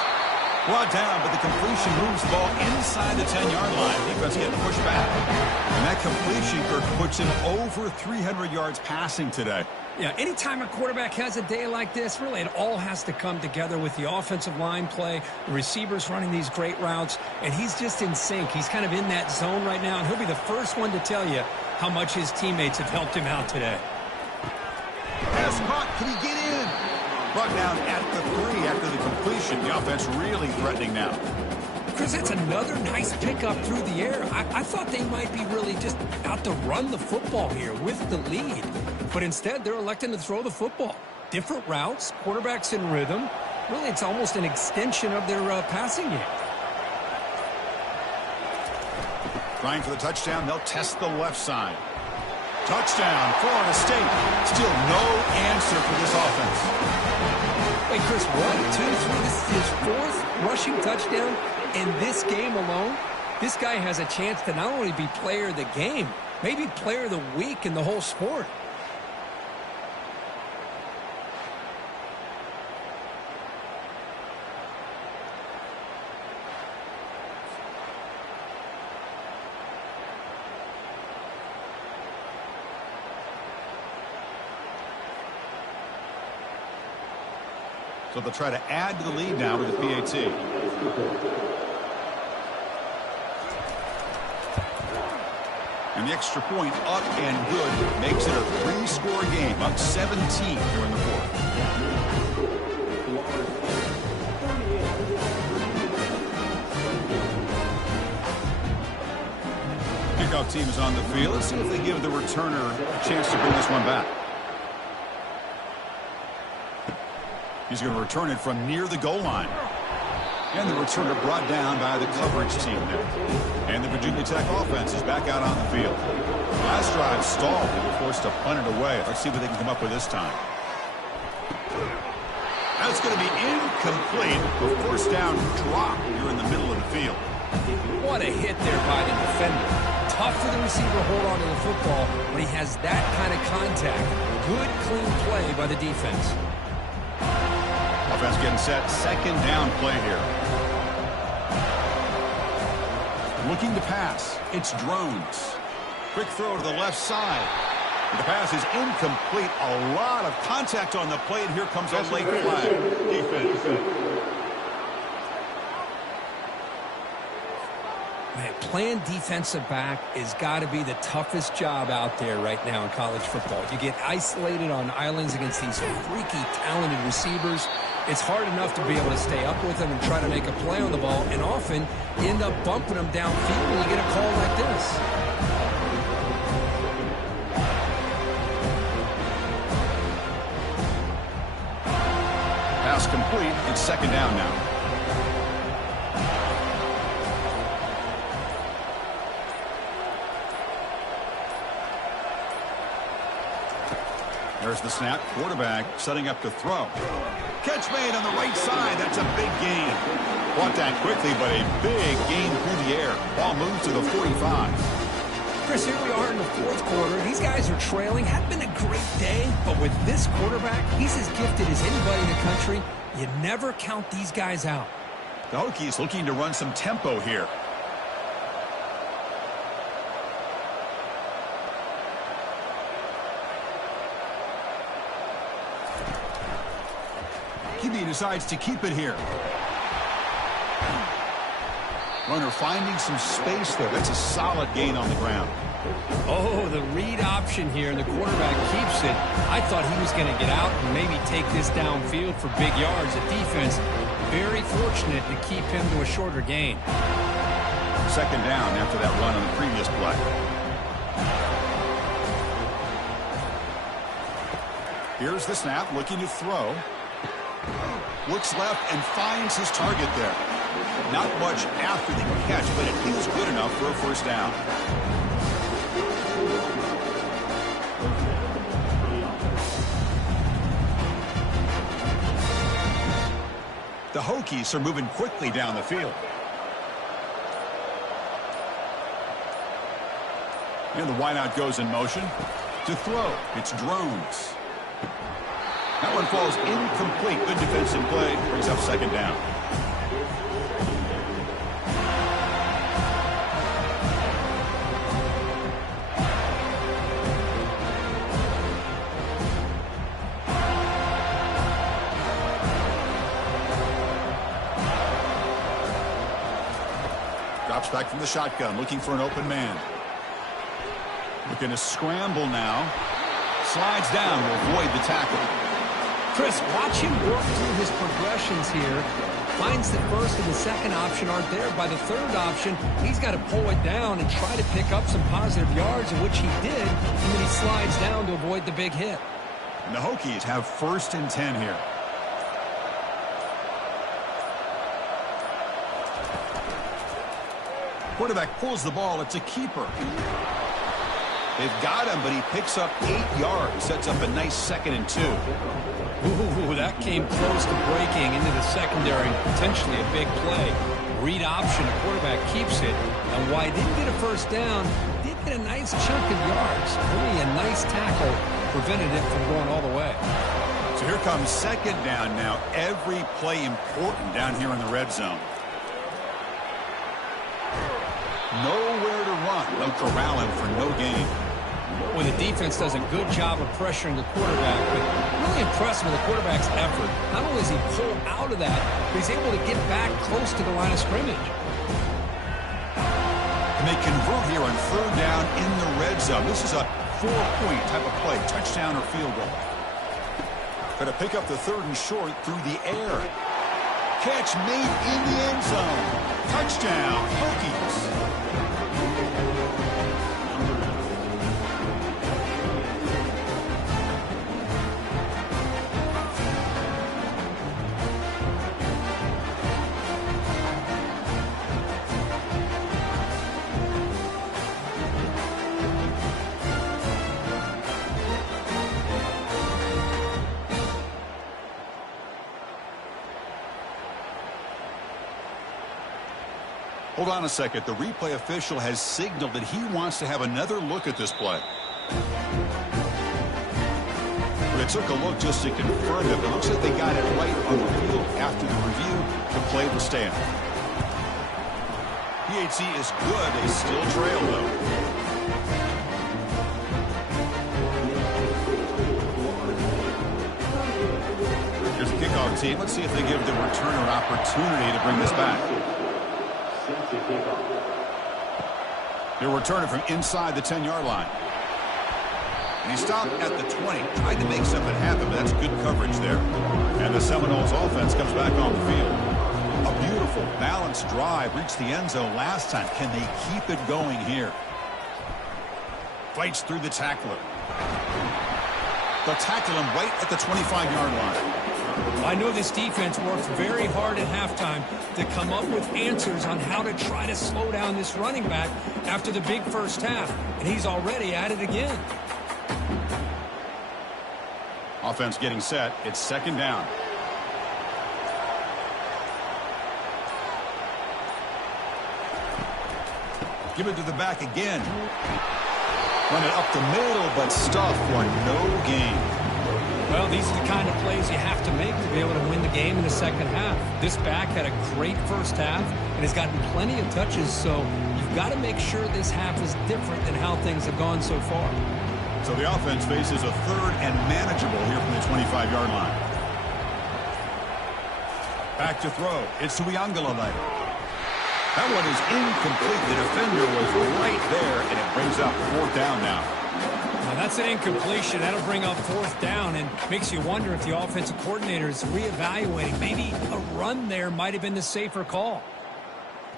Brought down, but the completion moves the ball inside the 10-yard line. Defense getting pushed back. And that completion, Kirk, puts him over 300 yards passing today. Yeah, anytime a quarterback has a day like this, really it all has to come together with the offensive line play, the receivers running these great routes, and he's just in sync. He's kind of in that zone right now, and he'll be the first one to tell you how much his teammates have helped him out today. Pass caught. Can he get in? Brought down at the 3 after the completion. The offense really threatening now. Chris, that's another nice pickup through the air. I thought they might be really just out to run the football here with the lead. But instead, they're electing to throw the football. Different routes, quarterbacks in rhythm, Really, it's almost an extension of their passing game. Trying for the touchdown, they'll test the left side. Touchdown, Florida State. Still no answer for this offense. Wait, Chris, 1, 2, 3, this is his 4th rushing touchdown in this game alone. This guy has a chance to not only be player of the game, maybe player of the week in the whole sport. So they'll try to add to the lead now with the PAT. And the extra point up and good makes it a 3-score game, up 17 here in the 4th. Kickoff team is on the field. Let's see if they give the returner a chance to bring this one back. He's going to return it from near the goal line. And the returner brought down by the coverage team there. And the Virginia Tech offense is back out on the field. Last drive stalled. They were forced to punt it away. Let's see what they can come up with this time. That's going to be incomplete. A first down drop here in the middle of the field. What a hit there by the defender. Tough for the receiver to hold on to the football when he has that kind of contact. Good, clean play by the defense. Offense getting set. Second down play here. Looking to pass. It's Drones. Quick throw to the left side. The pass is incomplete. A lot of contact on the play, and here comes a late flag. Defense. Man, playing defensive back has got to be the toughest job out there right now in college football. You get isolated on islands against these freaky, talented receivers. It's hard enough to be able to stay up with them and try to make a play on the ball, and often you end up bumping them downfield when you get a call like this. Pass complete. It's second down now. There's the snap. Quarterback setting up to throw. Catch made on the right side. That's a big gain. Caught that quickly, but a big gain through the air. Ball moves to the 45. Chris, here we are in the 4th quarter. These guys are trailing. Hadn't been a great day, but with this quarterback, he's as gifted as anybody in the country. You never count these guys out. The Hokies looking to run some tempo here. He decides to keep it here. Runner finding some space there. That's a solid gain on the ground. Oh, the read option here, and the quarterback keeps it. I thought he was going to get out and maybe take this downfield for big yards. The defense, very fortunate to keep him to a shorter gain. Second down after that run on the previous play. Here's the snap, looking to throw. Looks left and finds his target there. Not much after the catch, but it feels good enough for a first down. The Hokies are moving quickly down the field. And the wideout goes in motion. To throw, it's Drones. That one falls incomplete. Good defensive play. Brings up second down. Drops back from the shotgun, looking for an open man. Looking to scramble now. Slides down to avoid the tackle. Chris, watch him work through his progressions here. Finds the first and the second option aren't there. By the third option, he's got to pull it down and try to pick up some positive yards, in which he did, and then he slides down to avoid the big hit. And the Hokies have 1st and 10 here. Quarterback pulls the ball. It's a keeper. They've got him, but he picks up 8 yards. Sets up a nice 2nd and 2. Ooh, that came close to breaking into the secondary. Potentially a big play. Read option. The quarterback keeps it. And while he didn't get a first down, did get a nice chunk of yards. Only a nice tackle prevented it from going all the way. So here comes 2nd down now. Every play important down here in the red zone. Nowhere to run. They'll corral him for no gain. Well, the defense does a good job of pressuring the quarterback, but really impressed with the quarterback's effort. Not only does he pull out of that, but he's able to get back close to the line of scrimmage. And they convert here on 3rd down in the red zone. This is a 4-point type of play, touchdown or field goal. Going to pick up the 3rd and short through the air. Catch made in the end zone. Touchdown, Hokies. Hold on a second. The replay official has signaled that he wants to have another look at this play. They took a look just to confirm it. It looks like they got it right on the field after the review. The play will stand. PHC is good. They still trail, though. Here's the kickoff team. Let's see if they give the returner an opportunity to bring this back. They're returning from inside the 10-yard line. And he stopped at the 20. Tried to make something happen, but that's good coverage there. And the Seminoles offense comes back on the field. A beautiful, balanced drive. Reached the end zone last time. Can they keep it going here? Fights through the tackler. They'll tackle him right at the 25-yard line. I know this defense worked very hard at halftime to come up with answers on how to try to slow down this running back after the big first half, and he's already at it again. Offense getting set. It's 2nd down. Give it to the back again. Run it up the middle, but stuff for no gain. Well, these are the kind of plays you have to make to be able to win the game in the second half. This back had a great first half and has gotten plenty of touches, so you've got to make sure this half is different than how things have gone so far. So the offense faces a 3rd and manageable here from the 25-yard line. Back to throw. It's to Uiagalelei. That one is incomplete. The defender was right there, and it brings up 4th down now. Now that's an incompletion. That'll bring up 4th down and makes you wonder if the offensive coordinator is reevaluating. Maybe a run there might have been the safer call.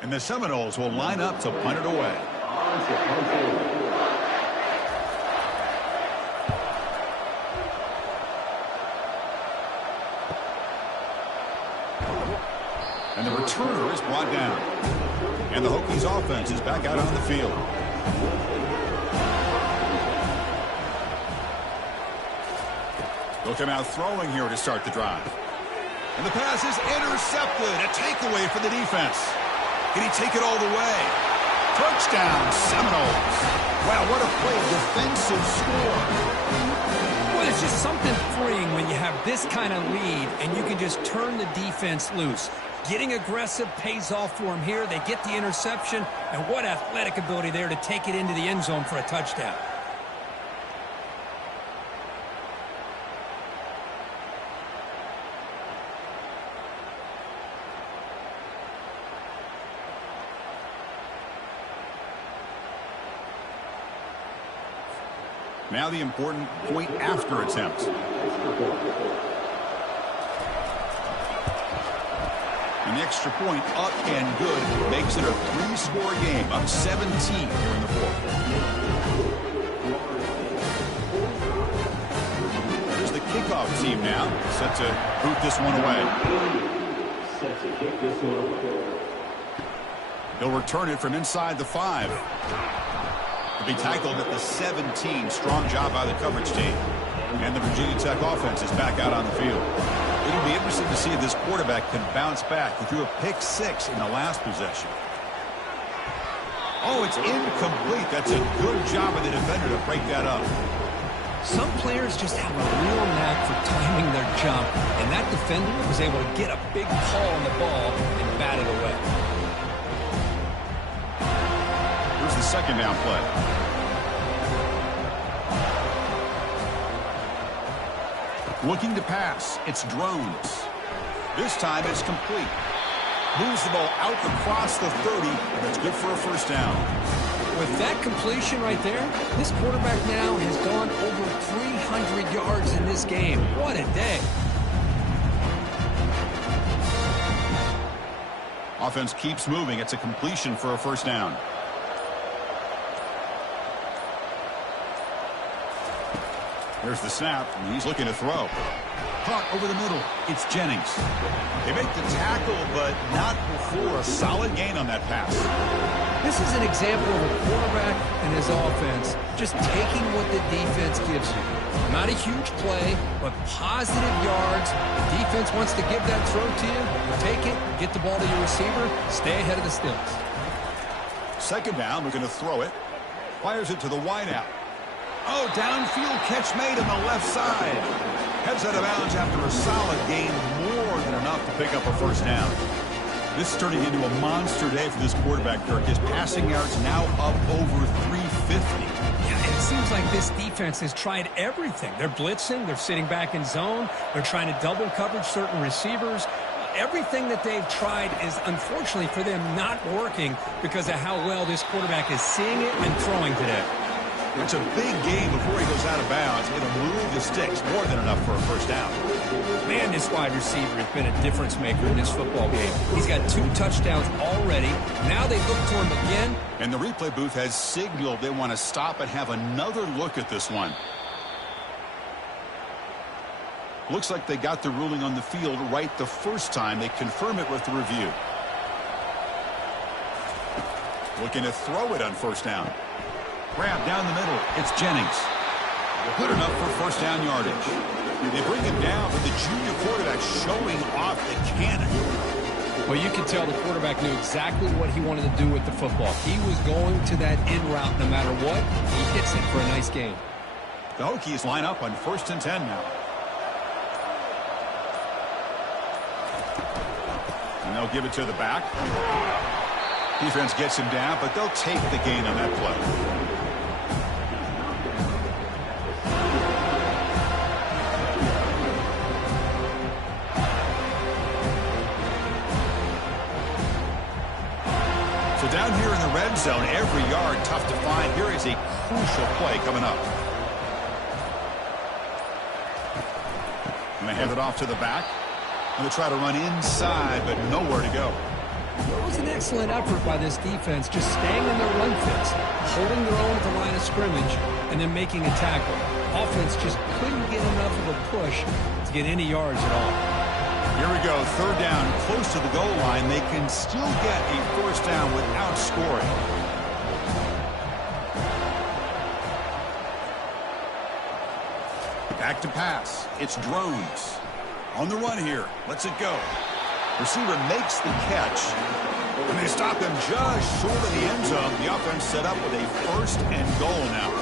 And the Seminoles will line up to punt it away. And the returner is brought down. And the Hokies offense is back out on the field. They'll come out throwing here to start the drive. And the pass is intercepted. A takeaway for the defense. Can he take it all the way? Touchdown, Seminoles. Wow, what a play. Defensive score. Well, it's just something freeing when you have this kind of lead and you can just turn the defense loose. Getting aggressive pays off for them here. They get the interception, and what athletic ability there to take it into the end zone for a touchdown. Now the important point after attempt. And the extra point up and good makes it a 3-score game, up 17 here in the 4th. Here's the kickoff team now, set to boot this one away. He'll return it from inside the 5. He'll be tackled at the 17. Strong job by the coverage team. And the Virginia Tech offense is back out on the field. It'll be interesting to see if this quarterback can bounce back. He threw a pick 6 in the last possession. Oh, it's incomplete. That's a good job of the defender to break that up. Some players just have a real knack for timing their jump, and that defender was able to get a big paw on the ball and bat it away. Here's the second down play. Looking to pass. It's Drones. This time it's complete. Moves the ball out across the 30, and that's good for a first down. With that completion right there, this quarterback now has gone over 300 yards in this game. What a day. Offense keeps moving. It's a completion for a first down. Here's the snap, and he's looking to throw. Caught over the middle. It's Jennings. They make the tackle, but not before a solid gain on that pass. This is an example of a quarterback and his offense just taking what the defense gives you. Not a huge play, but positive yards. The defense wants to give that throw to you. You take it, get the ball to your receiver, stay ahead of the stills. Second down, looking to throw it. Fires it to the wideout. Oh, downfield catch made on the left side. Heads out of bounds after a solid gain, more than enough to pick up a first down. This is turning into a monster day for this quarterback, Kirk. His passing yards now up over 350. Yeah, and it seems like this defense has tried everything. They're blitzing, they're sitting back in zone, they're trying to double coverage certain receivers. Everything that they've tried is, unfortunately for them, not working because of how well this quarterback is seeing it and throwing today. It's a big game before he goes out of bounds. It'll move the sticks more than enough for a first down. Man, this wide receiver has been a difference maker in this football game. He's got 2 touchdowns already. Now they look to him again. And the replay booth has signaled they want to stop and have another look at this one. Looks like they got the ruling on the field right the first time. They confirm it with the review. Looking to throw it on first down. Grab down the middle. It's Jennings. Good enough for first down yardage. They bring him down, but the junior quarterback showing off the cannon. Well, you can tell the quarterback knew exactly what he wanted to do with the football. He was going to that in route no matter what. He hits it for a nice gain. The Hokies line up on 1st and 10 now. And they'll give it to the back. Defense gets him down, but they'll take the gain on that play. So down here in the red zone, every yard tough to find. Here is a crucial play coming up. And they hand it off to the back. And they try to run inside, but nowhere to go. It was an excellent effort by this defense, just staying in their run fits, holding their own at the line of scrimmage, and then making a tackle. Offense just couldn't get enough of a push to get any yards at all. Here we go, 3rd down, close to the goal line. They can still get a first down without scoring. Back to pass. It's Drones. On the run here. Lets it go. Receiver makes the catch. And they stop him just short of the end zone. The offense set up with a 1st and goal now.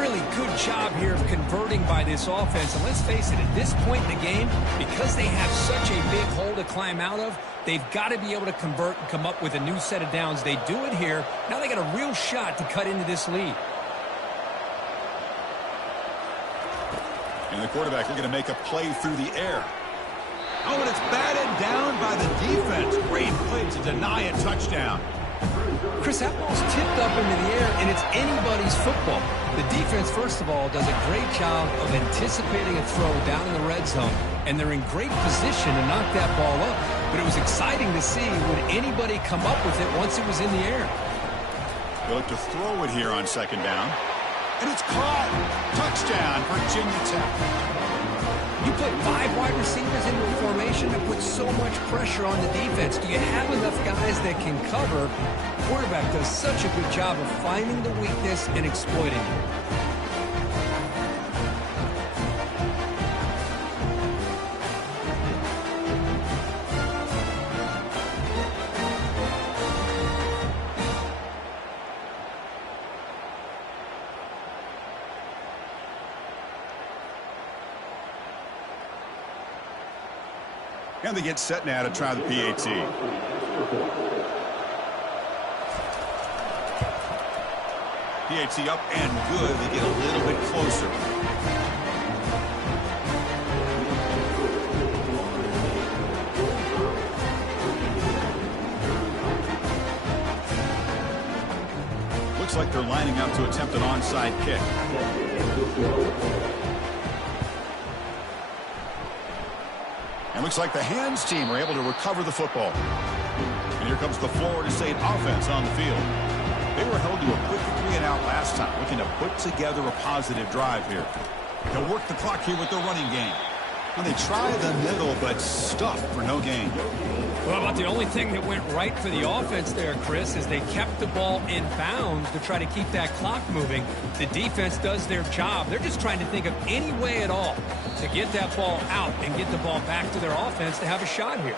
Really good job here of converting by this offense. And let's face it, at this point in the game, because they have such a big hole to climb out of, they've got to be able to convert and come up with a new set of downs. They do it here. Now they got a real shot to cut into this lead. And the quarterback are going to make a play through the air. Oh, and it's batted down by the defense. Great play to deny a touchdown. Chris, that ball's tipped up into the air, and it's anybody's football. The defense, first of all, does a great job of anticipating a throw down in the red zone, and they're in great position to knock that ball up. But it was exciting to see would anybody come up with it once it was in the air. They look to throw it here on 2nd down. And it's caught. Touchdown, Virginia Tech. You put 5 wide receivers into a formation that puts so much pressure on the defense. Do you have enough guys that can cover? The quarterback does such a good job of finding the weakness and exploiting it. And they get set now to try the PAT. PAT up and good. They get a little bit closer. Looks like they're lining up to attempt an onside kick. And looks like the hands team are able to recover the football. And here comes the Florida State offense on the field. They were held to a quick 3-and-out last time, looking to put together a positive drive here. They'll work the clock here with their running game. And they try the middle, but stuffed for no gain. Well, about the only thing that went right for the offense there, Chris, is they kept the ball in bounds to try to keep that clock moving. The defense does their job. They're just trying to think of any way at all to get that ball out and get the ball back to their offense to have a shot here.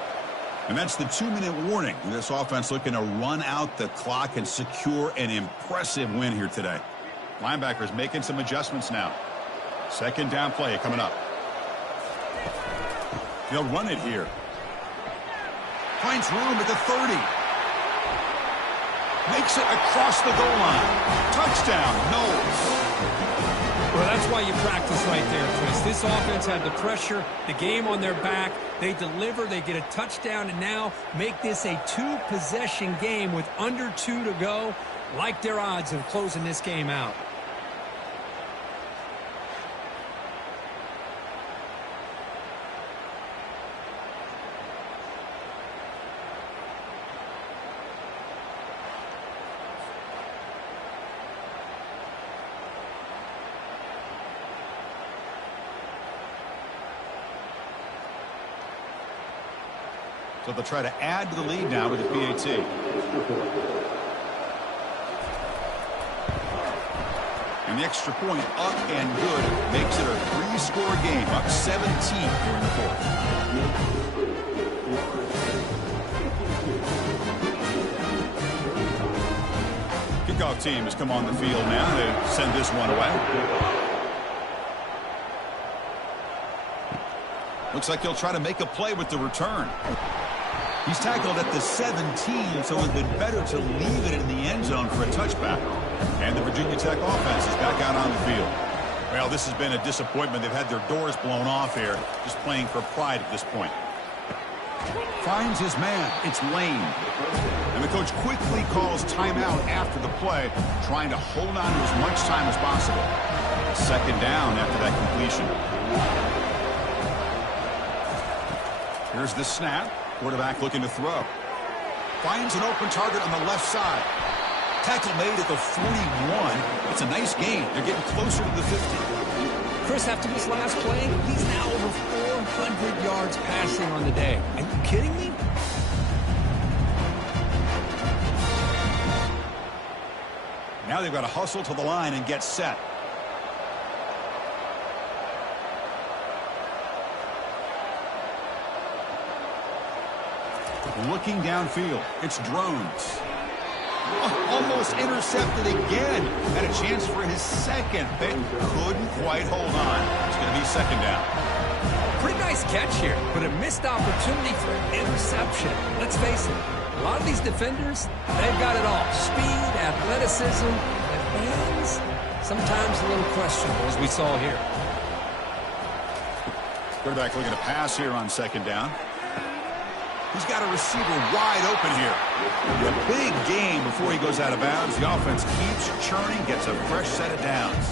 And that's the 2-minute warning. This offense looking to run out the clock and secure an impressive win here today. Linebackers making some adjustments now. Second down play coming up. They'll run it here. Finds room at the 30. Makes it across the goal line. Touchdown, Knowles. Well, that's why you practice right there, Chris. This offense had the pressure, the game on their back. They deliver, they get a touchdown, and now make this a 2-possession game with under 2 to go. Like their odds of closing this game out. So they'll try to add to the lead now with the PAT. And the extra point up and good makes it a 3-score game, up 17 here in the fourth. Kickoff team has come on the field now to send this one away. Looks like he'll try to make a play with the return. He's tackled at the 17, so it would have been better to leave it in the end zone for a touchback. And the Virginia Tech offense is back out on the field. Well, this has been a disappointment. They've had their doors blown off here, just playing for pride at this point. Finds his man. It's Lane. And the coach quickly calls timeout after the play, trying to hold on to as much time as possible. Second down after that completion. Here's the snap. Quarterback looking to throw. Finds an open target on the left side. Tackle made at the 41. It's a nice gain. They're getting closer to the 50. Chris, after this last play, he's now over 400 yards passing on the day. Are you kidding me? Now they've got to hustle to the line and get set. Looking downfield, it's Drones. Almost intercepted again. Had a chance for his second, but couldn't quite hold on. It's going to be second down. Pretty nice catch here, but a missed opportunity for an interception. Let's face it, a lot of these defenders, they've got it all. Speed, athleticism, but hands, sometimes a little questionable, as we saw here. Quarterback looking to pass here on second down. He's got a receiver wide open here. A big game before he goes out of bounds. The offense keeps churning, gets a fresh set of downs.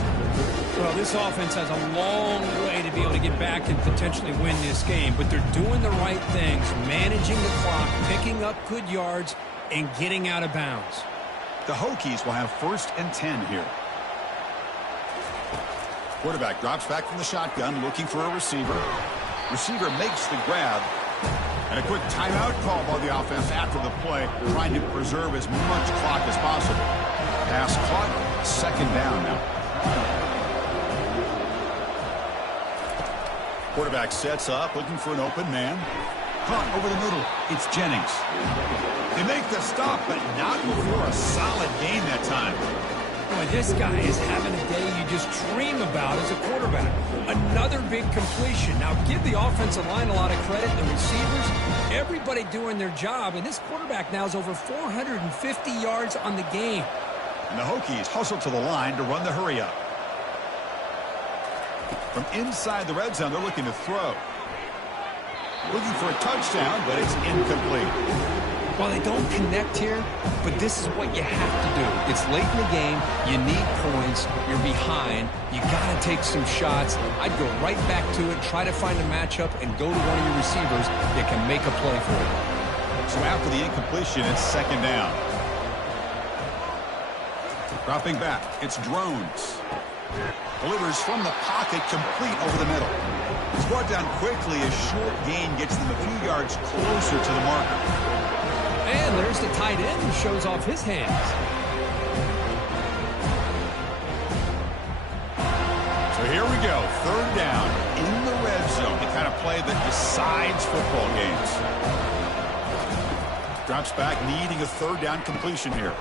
Well, this offense has a long way to be able to get back and potentially win this game, but they're doing the right things, managing the clock, picking up good yards, and getting out of bounds. The Hokies will have 1st and 10 here. Quarterback drops back from the shotgun, looking for a receiver. Receiver makes the grab. And a quick timeout call by the offense after the play, trying to preserve as much clock as possible. Pass caught, second down now. Quarterback sets up, looking for an open man. Caught over the middle. It's Jennings. They make the stop, but not before a solid game that time. Boy, this guy is having a day you just dream about as a quarterback. Another big completion. Now, give the offensive line a lot of credit, the receivers, everybody doing their job, and this quarterback now is over 450 yards on the game. And the Hokies hustle to the line to run the hurry up. From inside the red zone, they're looking to throw. Looking for a touchdown, but it's incomplete. Well, they don't connect here, but this is what you have to do. It's late in the game. You need points. You're behind. You got to take some shots. I'd go right back to it, try to find a matchup, and go to one of your receivers that can make a play for you. So after the incompletion, it's second down. Dropping back, it's Drones. Delivers from the pocket, complete over the middle. It's brought down quickly. A short gain gets them a few yards closer to the marker. And there's the tight end who shows off his hands. So here we go. Third down in the red zone. The kind of play that decides football games. Drops back, needing a third down completion here.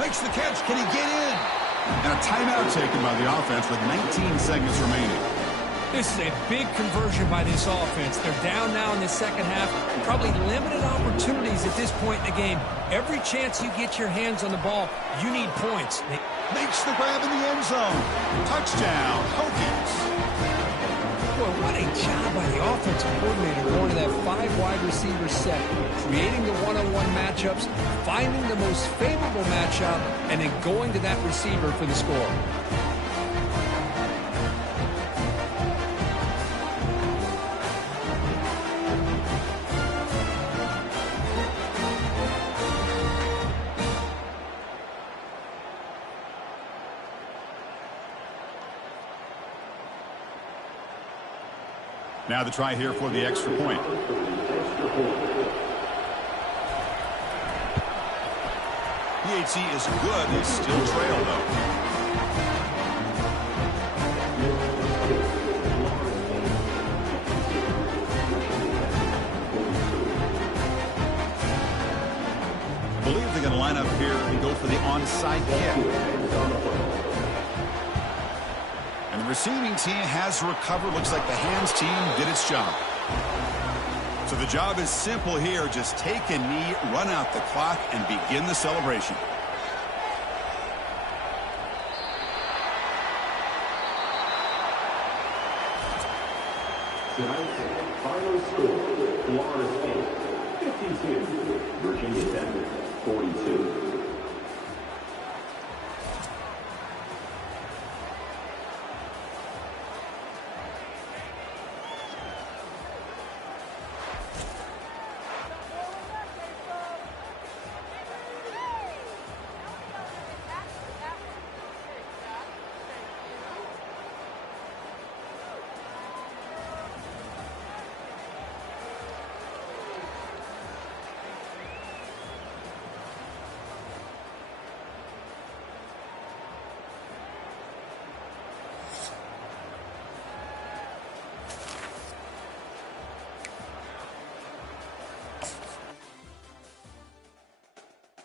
Makes the catch. Can he get in? And a timeout taken by the offense with 19 seconds remaining. This is a big conversion by this offense. They're down now in the second half. Probably limited opportunities at this point in the game. Every chance you get your hands on the ball, you need points. Makes the grab in the end zone. Touchdown, Hokies. Boy, what a job by the offensive coordinator going to that 5-wide receiver set, creating the one-on-one matchups, finding the most favorable matchup, and then going to that receiver for the score. Now the try here for the extra point. PHC is good. They still trail, though. I believe they're going to line up here and go for the onside kick. And the receiving team has recovered. Looks like the hands team did its job. So the job is simple here. Just take a knee, run out the clock, and begin the celebration. Tonight's final score, Florida State 52, Virginia Tech 42.